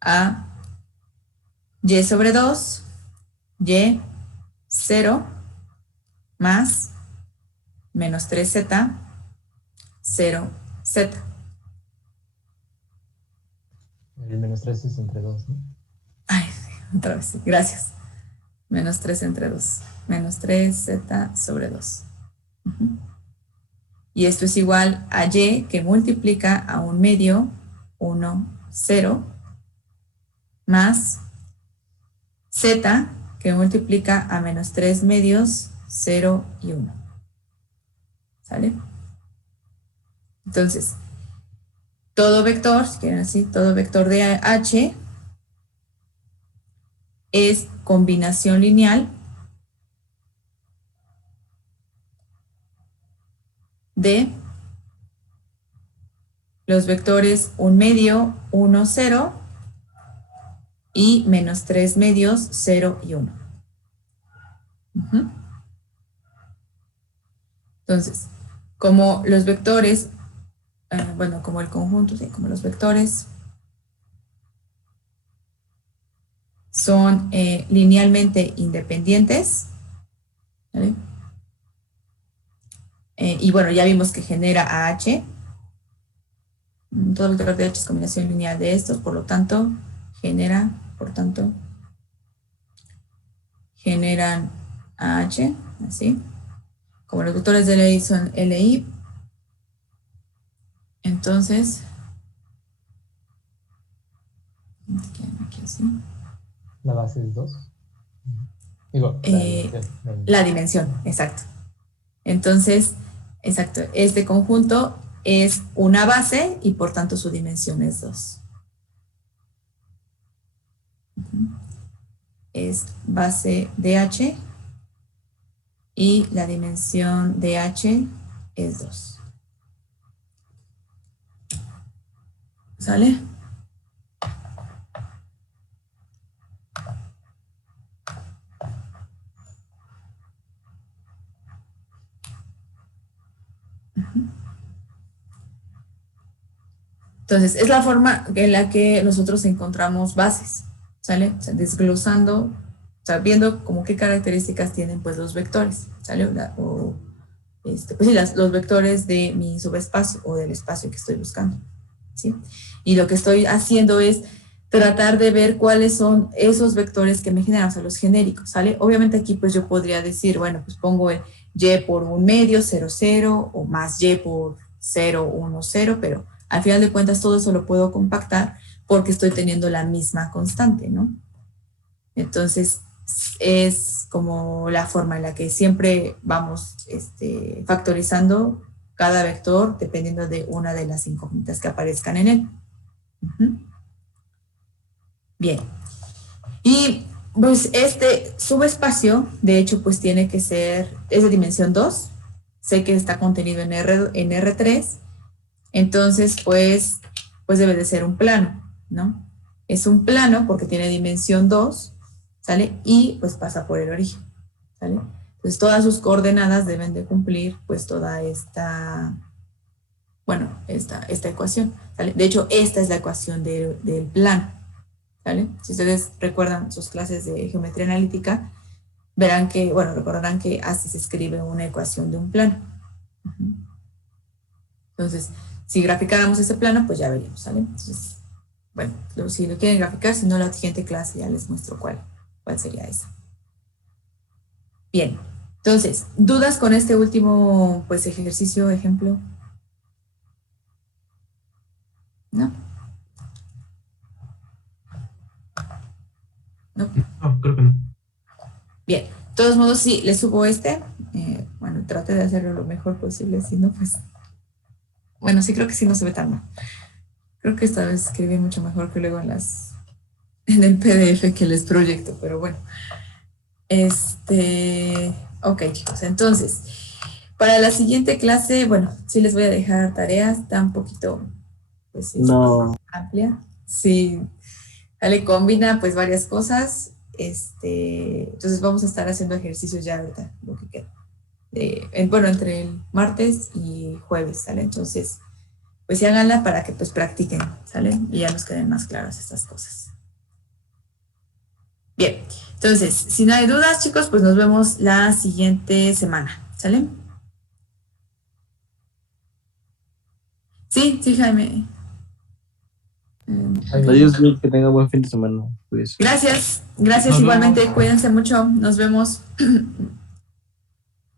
a Y sobre 2, Y 0, más menos 3Z, 0Z. El menos 3 es entre 2, ¿no? Ay, otra vez, sí, gracias. Menos 3 entre 2. Menos 3Z sobre 2. Y esto es igual a Y que multiplica a 1 medio, 1, 0, más Z que multiplica a menos 3 medios, 0 y 1. ¿Sale? Entonces, todo vector, si quieren así, todo vector de H es combinación lineal de los vectores 1 medio, 1, 0 y menos 3 medios, 0 y 1. Entonces, como los vectores, bueno, como el conjunto, sí, como los vectores son linealmente independientes, ¿vale? Y bueno, ya vimos que genera a H. Todo vector de H es combinación lineal de estos, por lo tanto, generan a H, así. Como los vectores de LI son LI, entonces, aquí así. La base es 2. Digo, la dimensión, exacto. Entonces, exacto, este conjunto es una base y por tanto su dimensión es 2. Es base de H y la dimensión de H es 2. ¿Sale? Entonces, es la forma en la que nosotros encontramos bases, ¿sale? O sea, desglosando, o sea, viendo como qué características tienen pues los vectores, ¿sale? Pues sí, los vectores de mi subespacio o del espacio que estoy buscando, ¿sí? Y lo que estoy haciendo es tratar de ver cuáles son esos vectores que me generan, o sea, los genéricos, ¿sale? Obviamente aquí pues yo podría decir, bueno, pues pongo el Y por 1 medio, 0, 0, o más Y por 0, 1, 0, pero al final de cuentas todo eso lo puedo compactar porque estoy teniendo la misma constante, ¿no? Entonces, es como la forma en la que siempre vamos factorizando cada vector dependiendo de una de las incógnitas que aparezcan en él. Bien. Y pues este subespacio, de hecho, pues tiene que ser, es de dimensión 2. Sé que está contenido en R3. Entonces, pues debe de ser un plano, ¿no? Es un plano porque tiene dimensión 2, ¿sale? Y pues pasa por el origen, ¿sale? Entonces todas sus coordenadas deben de cumplir pues toda esta, bueno, esta ecuación, ¿sale? De hecho, esta es la ecuación del plano, ¿sale? Si ustedes recuerdan sus clases de geometría analítica, verán que, bueno, recordarán que así se escribe una ecuación de un plano. Entonces, si graficáramos ese plano, pues ya veríamos, ¿sale? Entonces, bueno, si lo quieren graficar, si no, la siguiente clase ya les muestro cuál sería esa. Bien, entonces, ¿dudas con este último, pues, ejercicio, ejemplo? ¿No? ¿No? No, creo que no. Bien, de todos modos, sí, les subo este. Bueno, trate de hacerlo lo mejor posible, si no, pues... Bueno, sí, creo que sí no se ve tan mal. Creo que esta vez escribí mucho mejor que luego en el PDF que les proyecto, pero bueno. Ok, chicos, entonces, para la siguiente clase, bueno, sí les voy a dejar tareas, está un poquito, pues, No. amplia. Sí, dale, combina, pues, varias cosas. Entonces vamos a estar haciendo ejercicios ya ahorita, lo que queda. Bueno, entre el martes y jueves, ¿sale? Entonces, pues sí háganla para que pues practiquen, ¿sale? Y ya nos queden más claras estas cosas. Bien, entonces, si no hay dudas, chicos, pues nos vemos la siguiente semana, ¿sale? Sí, Jaime. Adiós, que tenga buen fin de semana. Pues. Gracias Nos igualmente, vemos. cuídense mucho, nos vemos.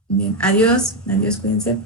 Bien, adiós, cuídense.